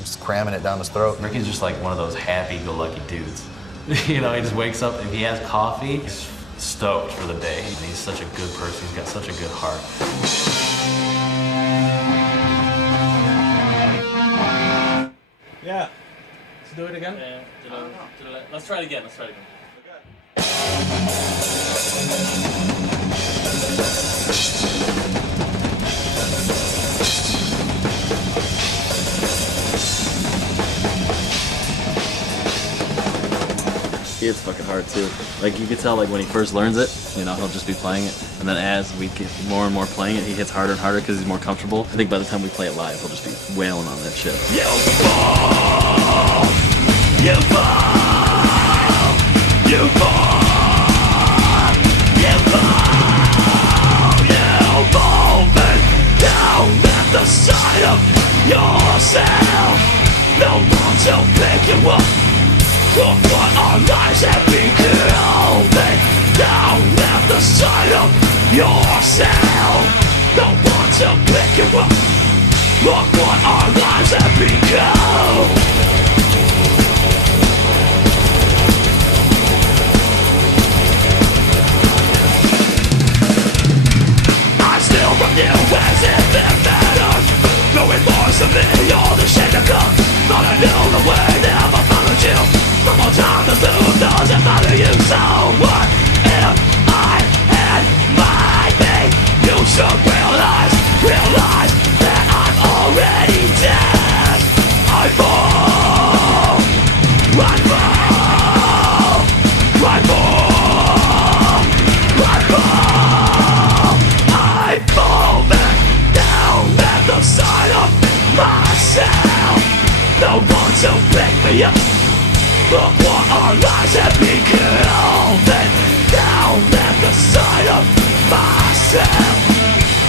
just cramming it down his throat. Ricky's just one of those happy-go-lucky dudes. He just wakes up, if he has coffee, he's stoked for the day. And he's such a good person, he's got such a good heart. Yeah. Let's do it again? Yeah. Let's try it again. It's fucking hard too. You can tell when he first learns it, he'll just be playing it. And then as we get more and more playing it, he hits harder and harder because he's more comfortable. I think by the time we play it live, he'll just be wailing on that shit. You fall! You fall! You fall! You fall! You moving down at the side of yourself. No one to pick you up. Look what our lives have become. Down at the side of yourself. No one to pick you up. Look what our lives have become. I steal from you as if it matters. Knowing more to me, all the shit to come. Thought I knew the way, never followed you. No more time to lose, doesn't matter you. So what if I had my day? You should realize that I'm already dead. I fall, I fall, I fall, I fall. I fall back down at the side of myself. No one to pick me up. Look what our lives have become. Down at the side of myself.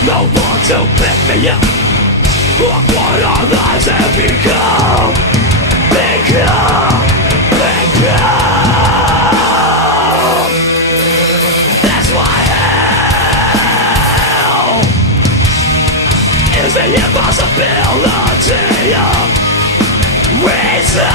No one to pick me up. Look what our lives have become. Become. That's why hell is the impossibility of reason.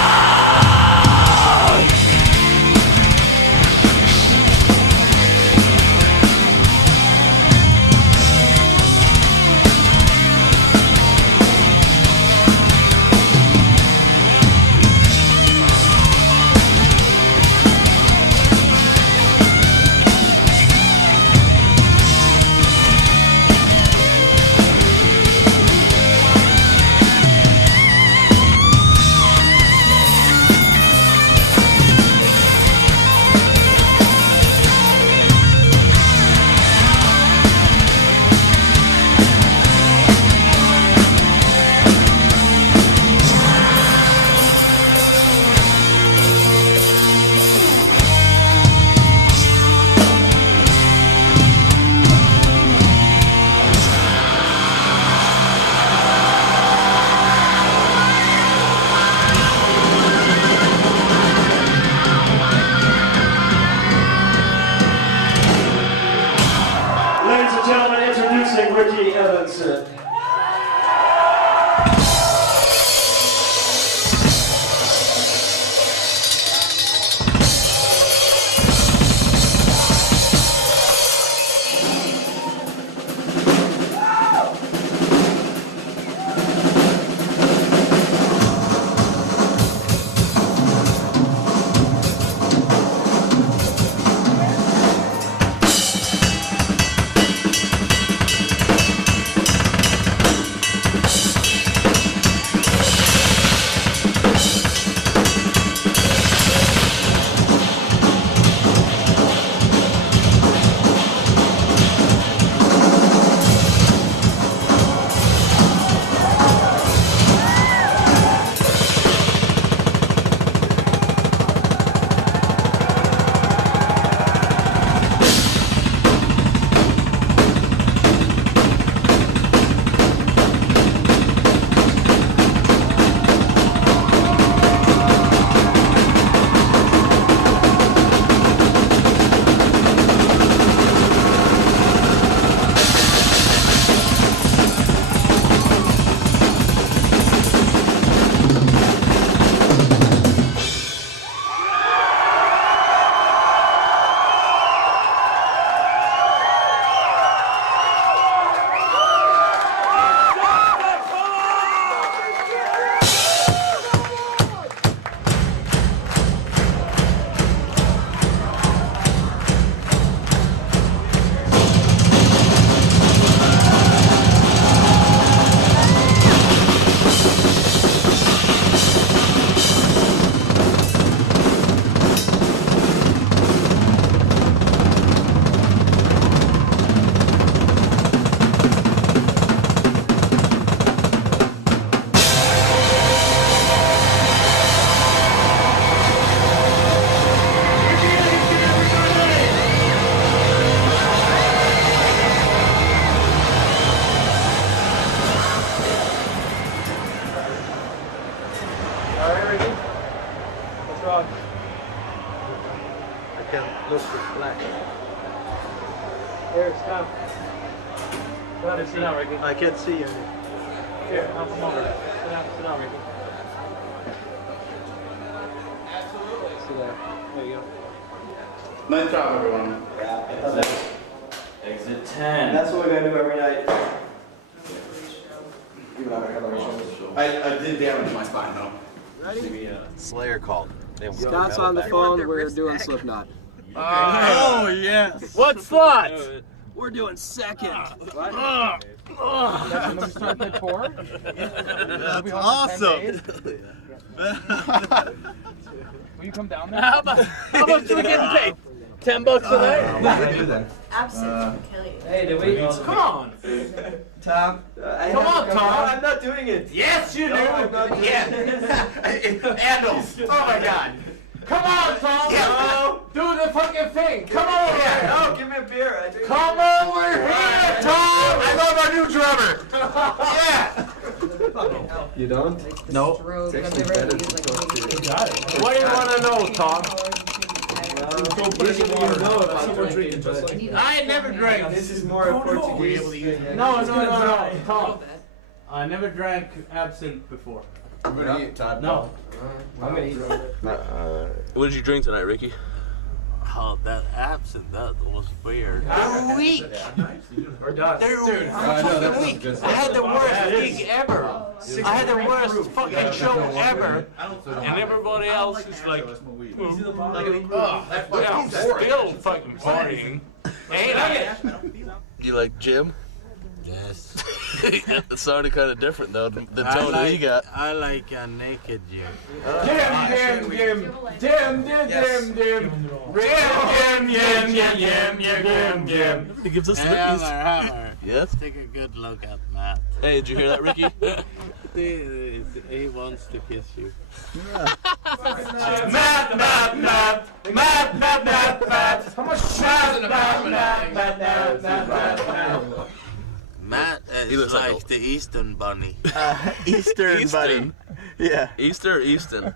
Relax. Here, stop. Sit down, Ricky. I can't see you. Here, I'll come over. Sit down, Ricky. Absolutely. Sit there. There you go. Nice job, everyone. Exit 10. That's what we're going to do every night. I did damage my spine though. Ready? Slayer called. Scott's on the phone. We're doing Slipknot. Oh, yes. What slot? We're doing second. What? That's awesome. Will you come down there? How much are we getting paid? $10 a night? Absolutely kill you. Hey, did we? Come on. Tom. Come on, Tom. I'm not doing it. Yes, you do. No, I'm not doing it. Andals. Oh my God. Come on, Tom. Yeah. Do the fucking thing. Come over here. Oh, give me a beer. Come over here, Tom. I love our new drummer. Yeah. You don't? No. What do you want to know, Tom? I never drank. This is more Portuguese. No. Tom. I never drank absinthe before. I'm gonna eat, Todd. No. I'm gonna eat. What did you drink tonight, Ricky? Oh, that absinthe, that was weird. I'm weak. Or done. Dude, I'm fucking weak. I had the worst gig ever. I had the worst fucking show ever. And everybody else is like, I'm still fucking partying. Ain't I? You like Jim? yes. It sounded kind of different though than Tony. You got. I like a naked Jim. Jim. He gives us Hammer. Yes. Take a good look at Matt. Hey, did you hear that, Ricky? He wants to kiss you. Matt. How much shit in the Matt? Matt is like the Eastern Bunny. Eastern buddy. Yeah. Easter or Easton?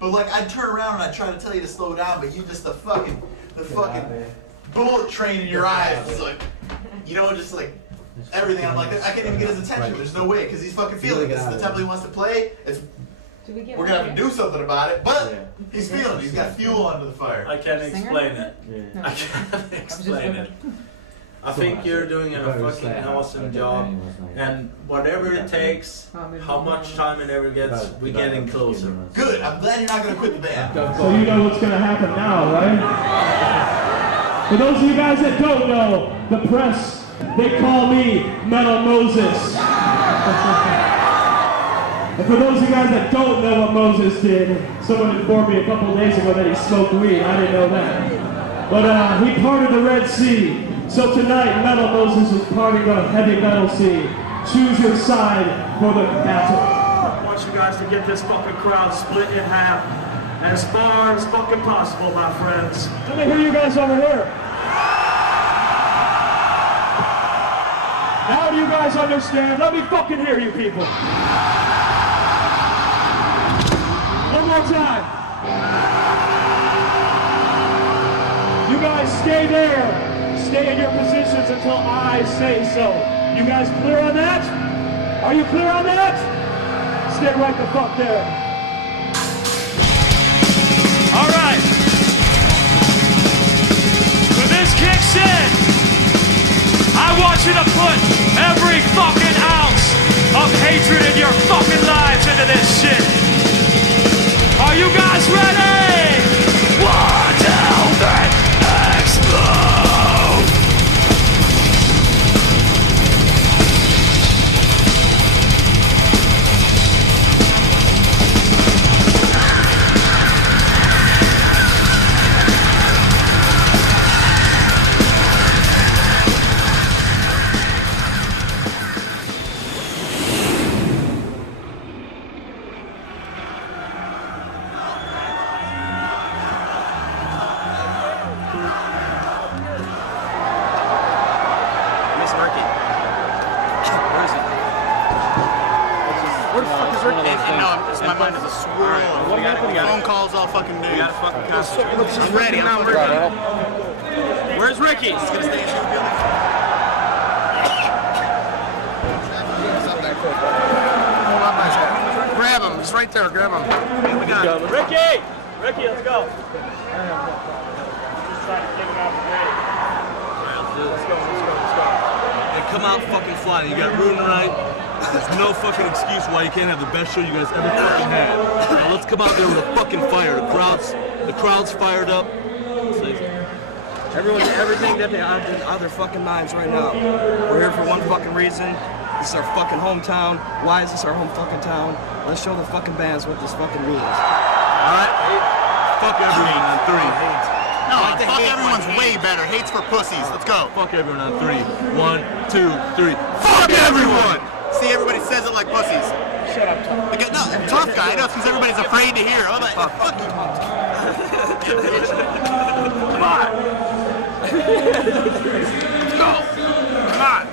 But like, I'd turn around and I'd try to tell you to slow down, but you just the fucking bullet train in your eyes. It's like, you know, just like everything. I'm like, I can't even get his attention. There's no way, because he's fucking feeling it. This is the tempo he wants to play. We're gonna have to do something about it, but he's feeling it. He's got fuel under the fire. I can't explain it. I can't explain it. I think you're doing a fucking awesome job, and whatever it takes, how much time it ever gets, we're getting closer. Good. I'm glad you're not gonna quit the band. So you know what's gonna happen now, right? For those of you guys that don't know, the press, they call me Metal Moses. And for those of you guys that don't know what Moses did, someone informed me a couple of days ago that he smoked weed. I didn't know that. But he parted the Red Sea. So tonight, Metal Moses is parting the heavy metal sea. Choose your side for the battle. I want you guys to get this fucking crowd split in half as far as fucking possible, my friends. Let me hear you guys over here. Now do you guys understand? Let me fucking hear you people. One more time. You guys stay there. Stay in your positions until I say so. You guys clear on that? Are you clear on that? Stay right the fuck there. All right. When this kicks in, I want you to put every fucking ounce of hatred in your fucking lives into this shit. Are you guys ready? 1, 2, 3, explode! My mind is a swirl. Phone calls all fucking day. I'm ready. I'm ready. Where's Ricky? He's gonna stay in the building. Grab him. He's right there. Grab him. Ricky! Ricky, let's go. Hey, come out fucking flying. You got ruined tonight. There's no fucking excuse why you can't have the best show you guys ever fucking had. Now let's come out there with a fucking fire. The crowd's fired up. Everything that they out of their fucking minds right now. We're here for one fucking reason. This is our fucking hometown. Why is this our home fucking town? Let's show the fucking bands what this fucking means. Alright? Fuck everyone on 3. No, fuck everyone's way better. Hate's for pussies. Let's go. Fuck everyone on 3. 1, 2, 3. Fuck everyone! See, everybody says it like pussies. Shut up, tough. No, tough guy. I know, because everybody's afraid to hear. I'm like, fuck you. Come on. Let's go. Come on.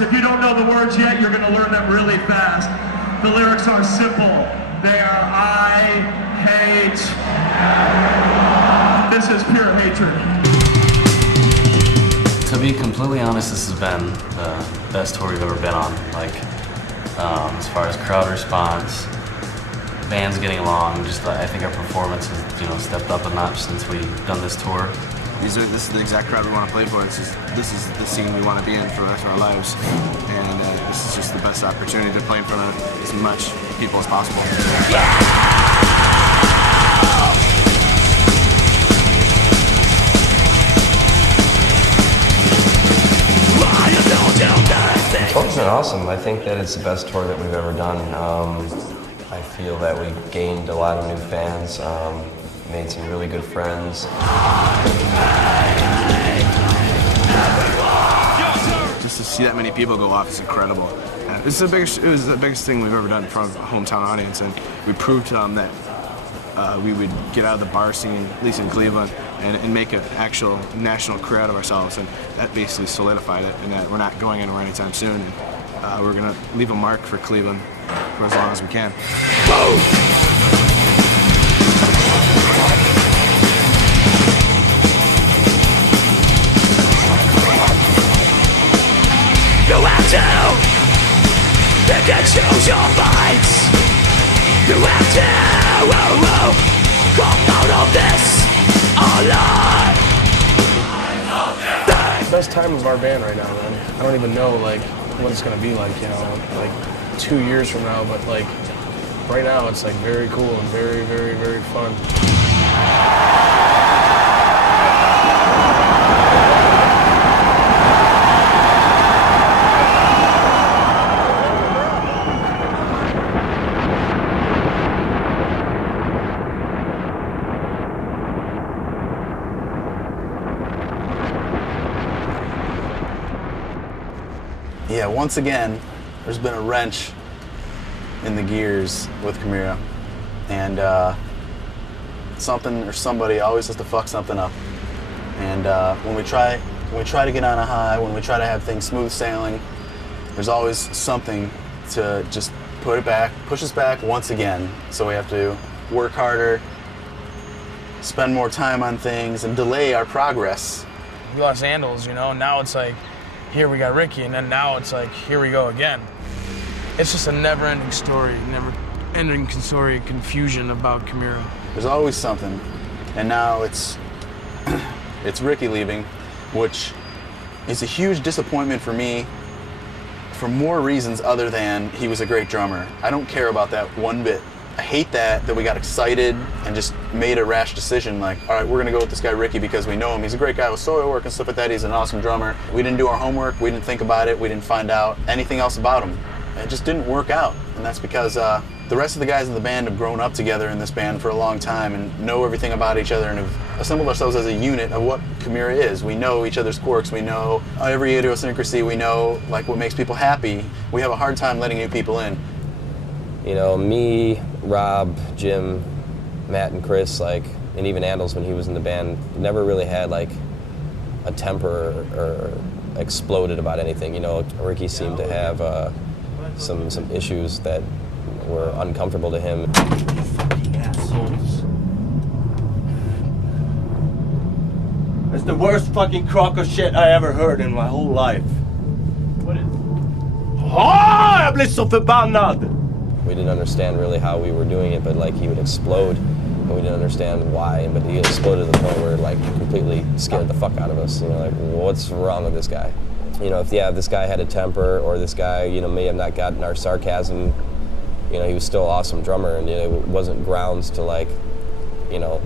If you don't know the words yet, you're going to learn them really fast. The lyrics are simple. They are, I hate. This is pure hatred. To be completely honest, this has been the best tour we've ever been on. Like, as far as crowd response, bands getting along, just I think our performance has, stepped up a notch since we've done this tour. This is the exact crowd we want to play for. This is the scene we want to be in for the rest of our lives. And this is just the best opportunity to play in front of as much people as possible. The tour's been awesome. I think that it's the best tour that we've ever done. I feel that we gained a lot of new fans. Made some really good friends. Just to see that many people go off is incredible. It was the biggest thing we've ever done in front of a hometown audience, and we proved to them that we would get out of the bar scene, at least in Cleveland, and make an actual national career out of ourselves, and that basically solidified it, and that we're not going anywhere anytime soon, and we're going to leave a mark for Cleveland for as long as we can. You have to pick and choose your fights. You have to come out of this alive. Best time of our band right now, man. I don't even know what it's gonna be like, 2 years from now, but right now it's very cool and very, very, very fun. Yeah, once again, there's been a wrench in the gears with Chimaira, and something or somebody always has to fuck something up. And when we try to get on a high, when we try to have things smooth sailing, there's always something to just push us back once again. So we have to work harder, spend more time on things, and delay our progress. We lost Andals, now it's here we got Ricky, and then now it's here we go again. It's just a never-ending story, confusion about Chimaira. There's always something, and now it's Ricky leaving, which is a huge disappointment for me for more reasons other than he was a great drummer. I don't care about that one bit. I hate that we got excited and just made a rash decision like, all right, we're gonna go with this guy Ricky because we know him. He's a great guy with soil work and stuff like that. He's an awesome drummer. We didn't do our homework. We didn't think about it. We didn't find out anything else about him. It just didn't work out. And that's because the rest of the guys in the band have grown up together in this band for a long time and know everything about each other and have assembled ourselves as a unit of what Chimaira is. We know each other's quirks. We know every idiosyncrasy. We know like what makes people happy. We have a hard time letting new people in. You know, me, Rob, Jim, Matt, and Chris, like, and even Andals when he was in the band, never really had like a temper or exploded about anything. You know, Ricky seemed to have some issues that were uncomfortable to him. You fucking assholes. It's the worst fucking crock of shit I ever heard in my whole life. What is? Jag blir så förbannad! We didn't understand really how we were doing it, but like he would explode, and we didn't understand why. But he exploded to the point where it like completely scared the fuck out of us. You know, like what's wrong with this guy? You know, if this guy had a temper, or this guy, you know, may have not gotten our sarcasm. You know, he was still an awesome drummer, and you know, it wasn't grounds to like, you know,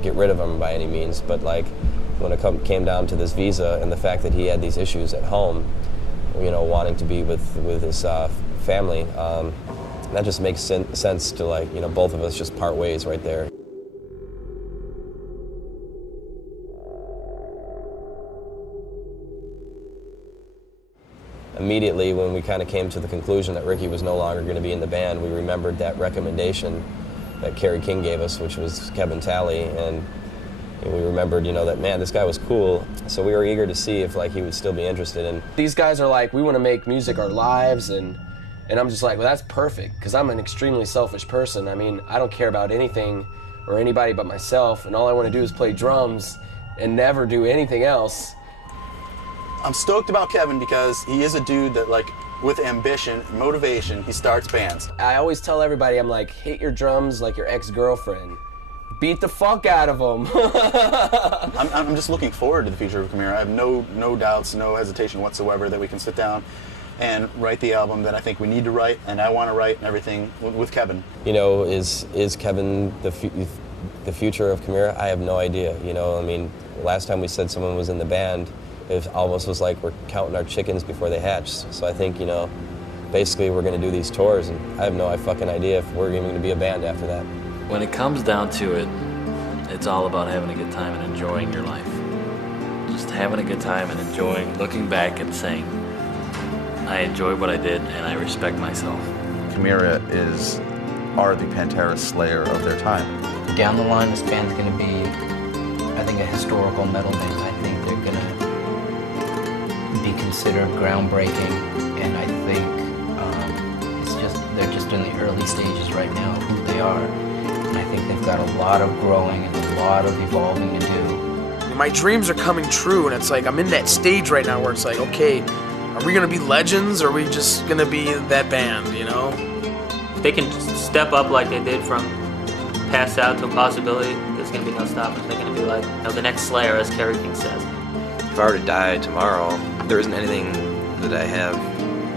get rid of him by any means. But like when it came down to this visa and the fact that he had these issues at home, you know, wanting to be with his family. That just makes sense to like, you know, both of us just part ways right there. Immediately when we kind of came to the conclusion that Ricky was no longer going to be in the band, we remembered that recommendation that Kerry King gave us, which was Kevin Talley, and we remembered, you know, that man, this guy was cool. So we were eager to see if like he would still be interested in. These guys are like, we want to make music our lives, and I'm just like, well, that's perfect, because I'm an extremely selfish person. I mean, I don't care about anything or anybody but myself, and all I want to do is play drums and never do anything else. I'm stoked about Kevin because he is a dude that, like, with ambition and motivation, he starts bands. I always tell everybody, I'm like, hate your drums like your ex-girlfriend. Beat the fuck out of them. I'm just looking forward to the future of Chimaira. I have no doubts, no hesitation whatsoever that we can sit down and write the album that I think we need to write and I want to write and everything with Kevin. You know, is Kevin the future of Chimaira? I have no idea. You know, I mean, last time we said someone was in the band, it almost was like we're counting our chickens before they hatch. So I think, you know, basically we're going to do these tours, and I have no fucking idea if we're even going to be a band after that. When it comes down to it, it's all about having a good time and enjoying your life. Just having a good time and enjoying, looking back and saying, I enjoyed what I did and I respect myself. Chimaira are the Pantera Slayer of their time. Down the line, this band's going to be, I think, a historical metal band. I think they're going to be considered groundbreaking, and I think they're just in the early stages right now of who they are. And I think they've got a lot of growing and a lot of evolving to do. My dreams are coming true, and it's like I'm in that stage right now where it's like, okay, are we gonna be legends, or are we just gonna be that band, you know? If they can step up like they did from Pass Out to Impossibility, there's gonna be no stopping. They're gonna be like, you know, the next Slayer, as Kerry King says. If I were to die tomorrow, there isn't anything that I have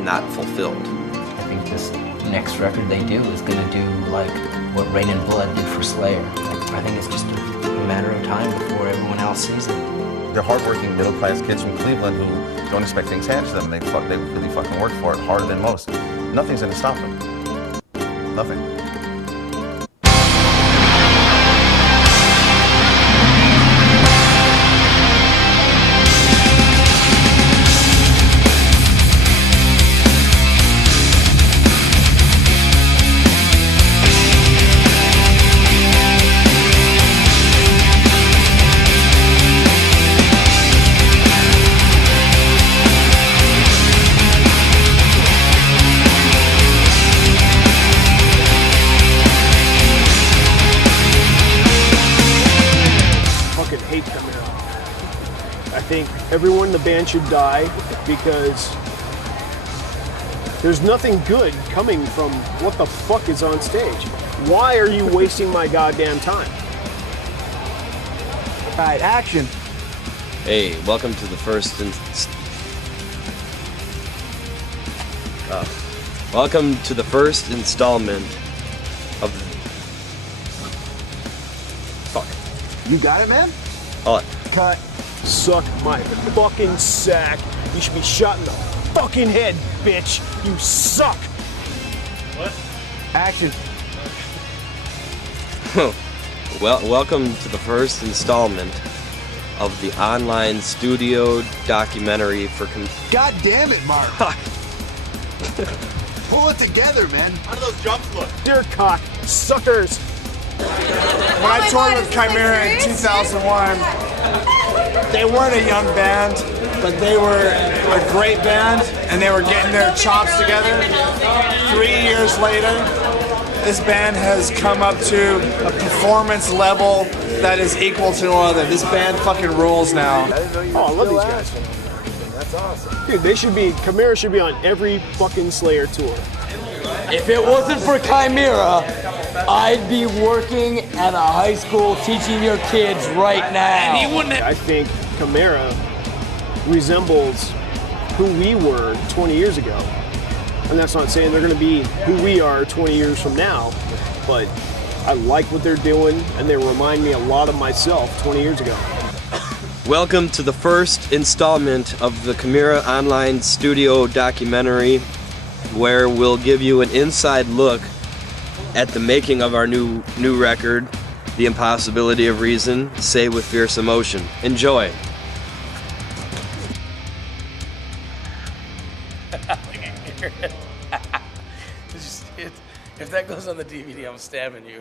not fulfilled. I think this next record they do is going to do like what Rain and Blood did for Slayer. I think it's just a matter of time before everyone else sees it. They're hardworking middle-class kids from Cleveland who don't expect things handed to them. They really fucking work for it harder than most. Nothing's going to stop them. Nothing. I think everyone in the band should die because there's nothing good coming from what the fuck is on stage. Why are you wasting my goddamn time? All right, action. Hey, welcome to the first Welcome to the first installment of... Fuck. You got it, man? Hold on. Cut. Suck my fucking sack. You should be shot in the fucking head, bitch. You suck. What? Action. Well, welcome to the first installment of the online studio documentary for... God damn it, Mark. Pull it together, man. How do those jumps look? Dear cock, suckers. When I toured with Chimaira in 2001, they weren't a young band, but they were a great band, and they were getting their chops together. 3 years later, this band has come up to a performance level that is equal to other. This band fucking rules now. Oh, I love these guys. That's awesome. Dude, Chimaira should be on every fucking Slayer tour. If it wasn't for Chimaira, I'd be working at a high school teaching your kids right now. And he wouldn't. I think Chimaira resembles who we were 20 years ago. And that's not saying they're going to be who we are 20 years from now, but I like what they're doing, and they remind me a lot of myself 20 years ago. Welcome to the first installment of the Chimaira Online Studio documentary, where we'll give you an inside look at the making of our new record, The Impossibility of Reason, Say with Fierce Emotion. Enjoy. If that goes on the DVD, I'm stabbing you.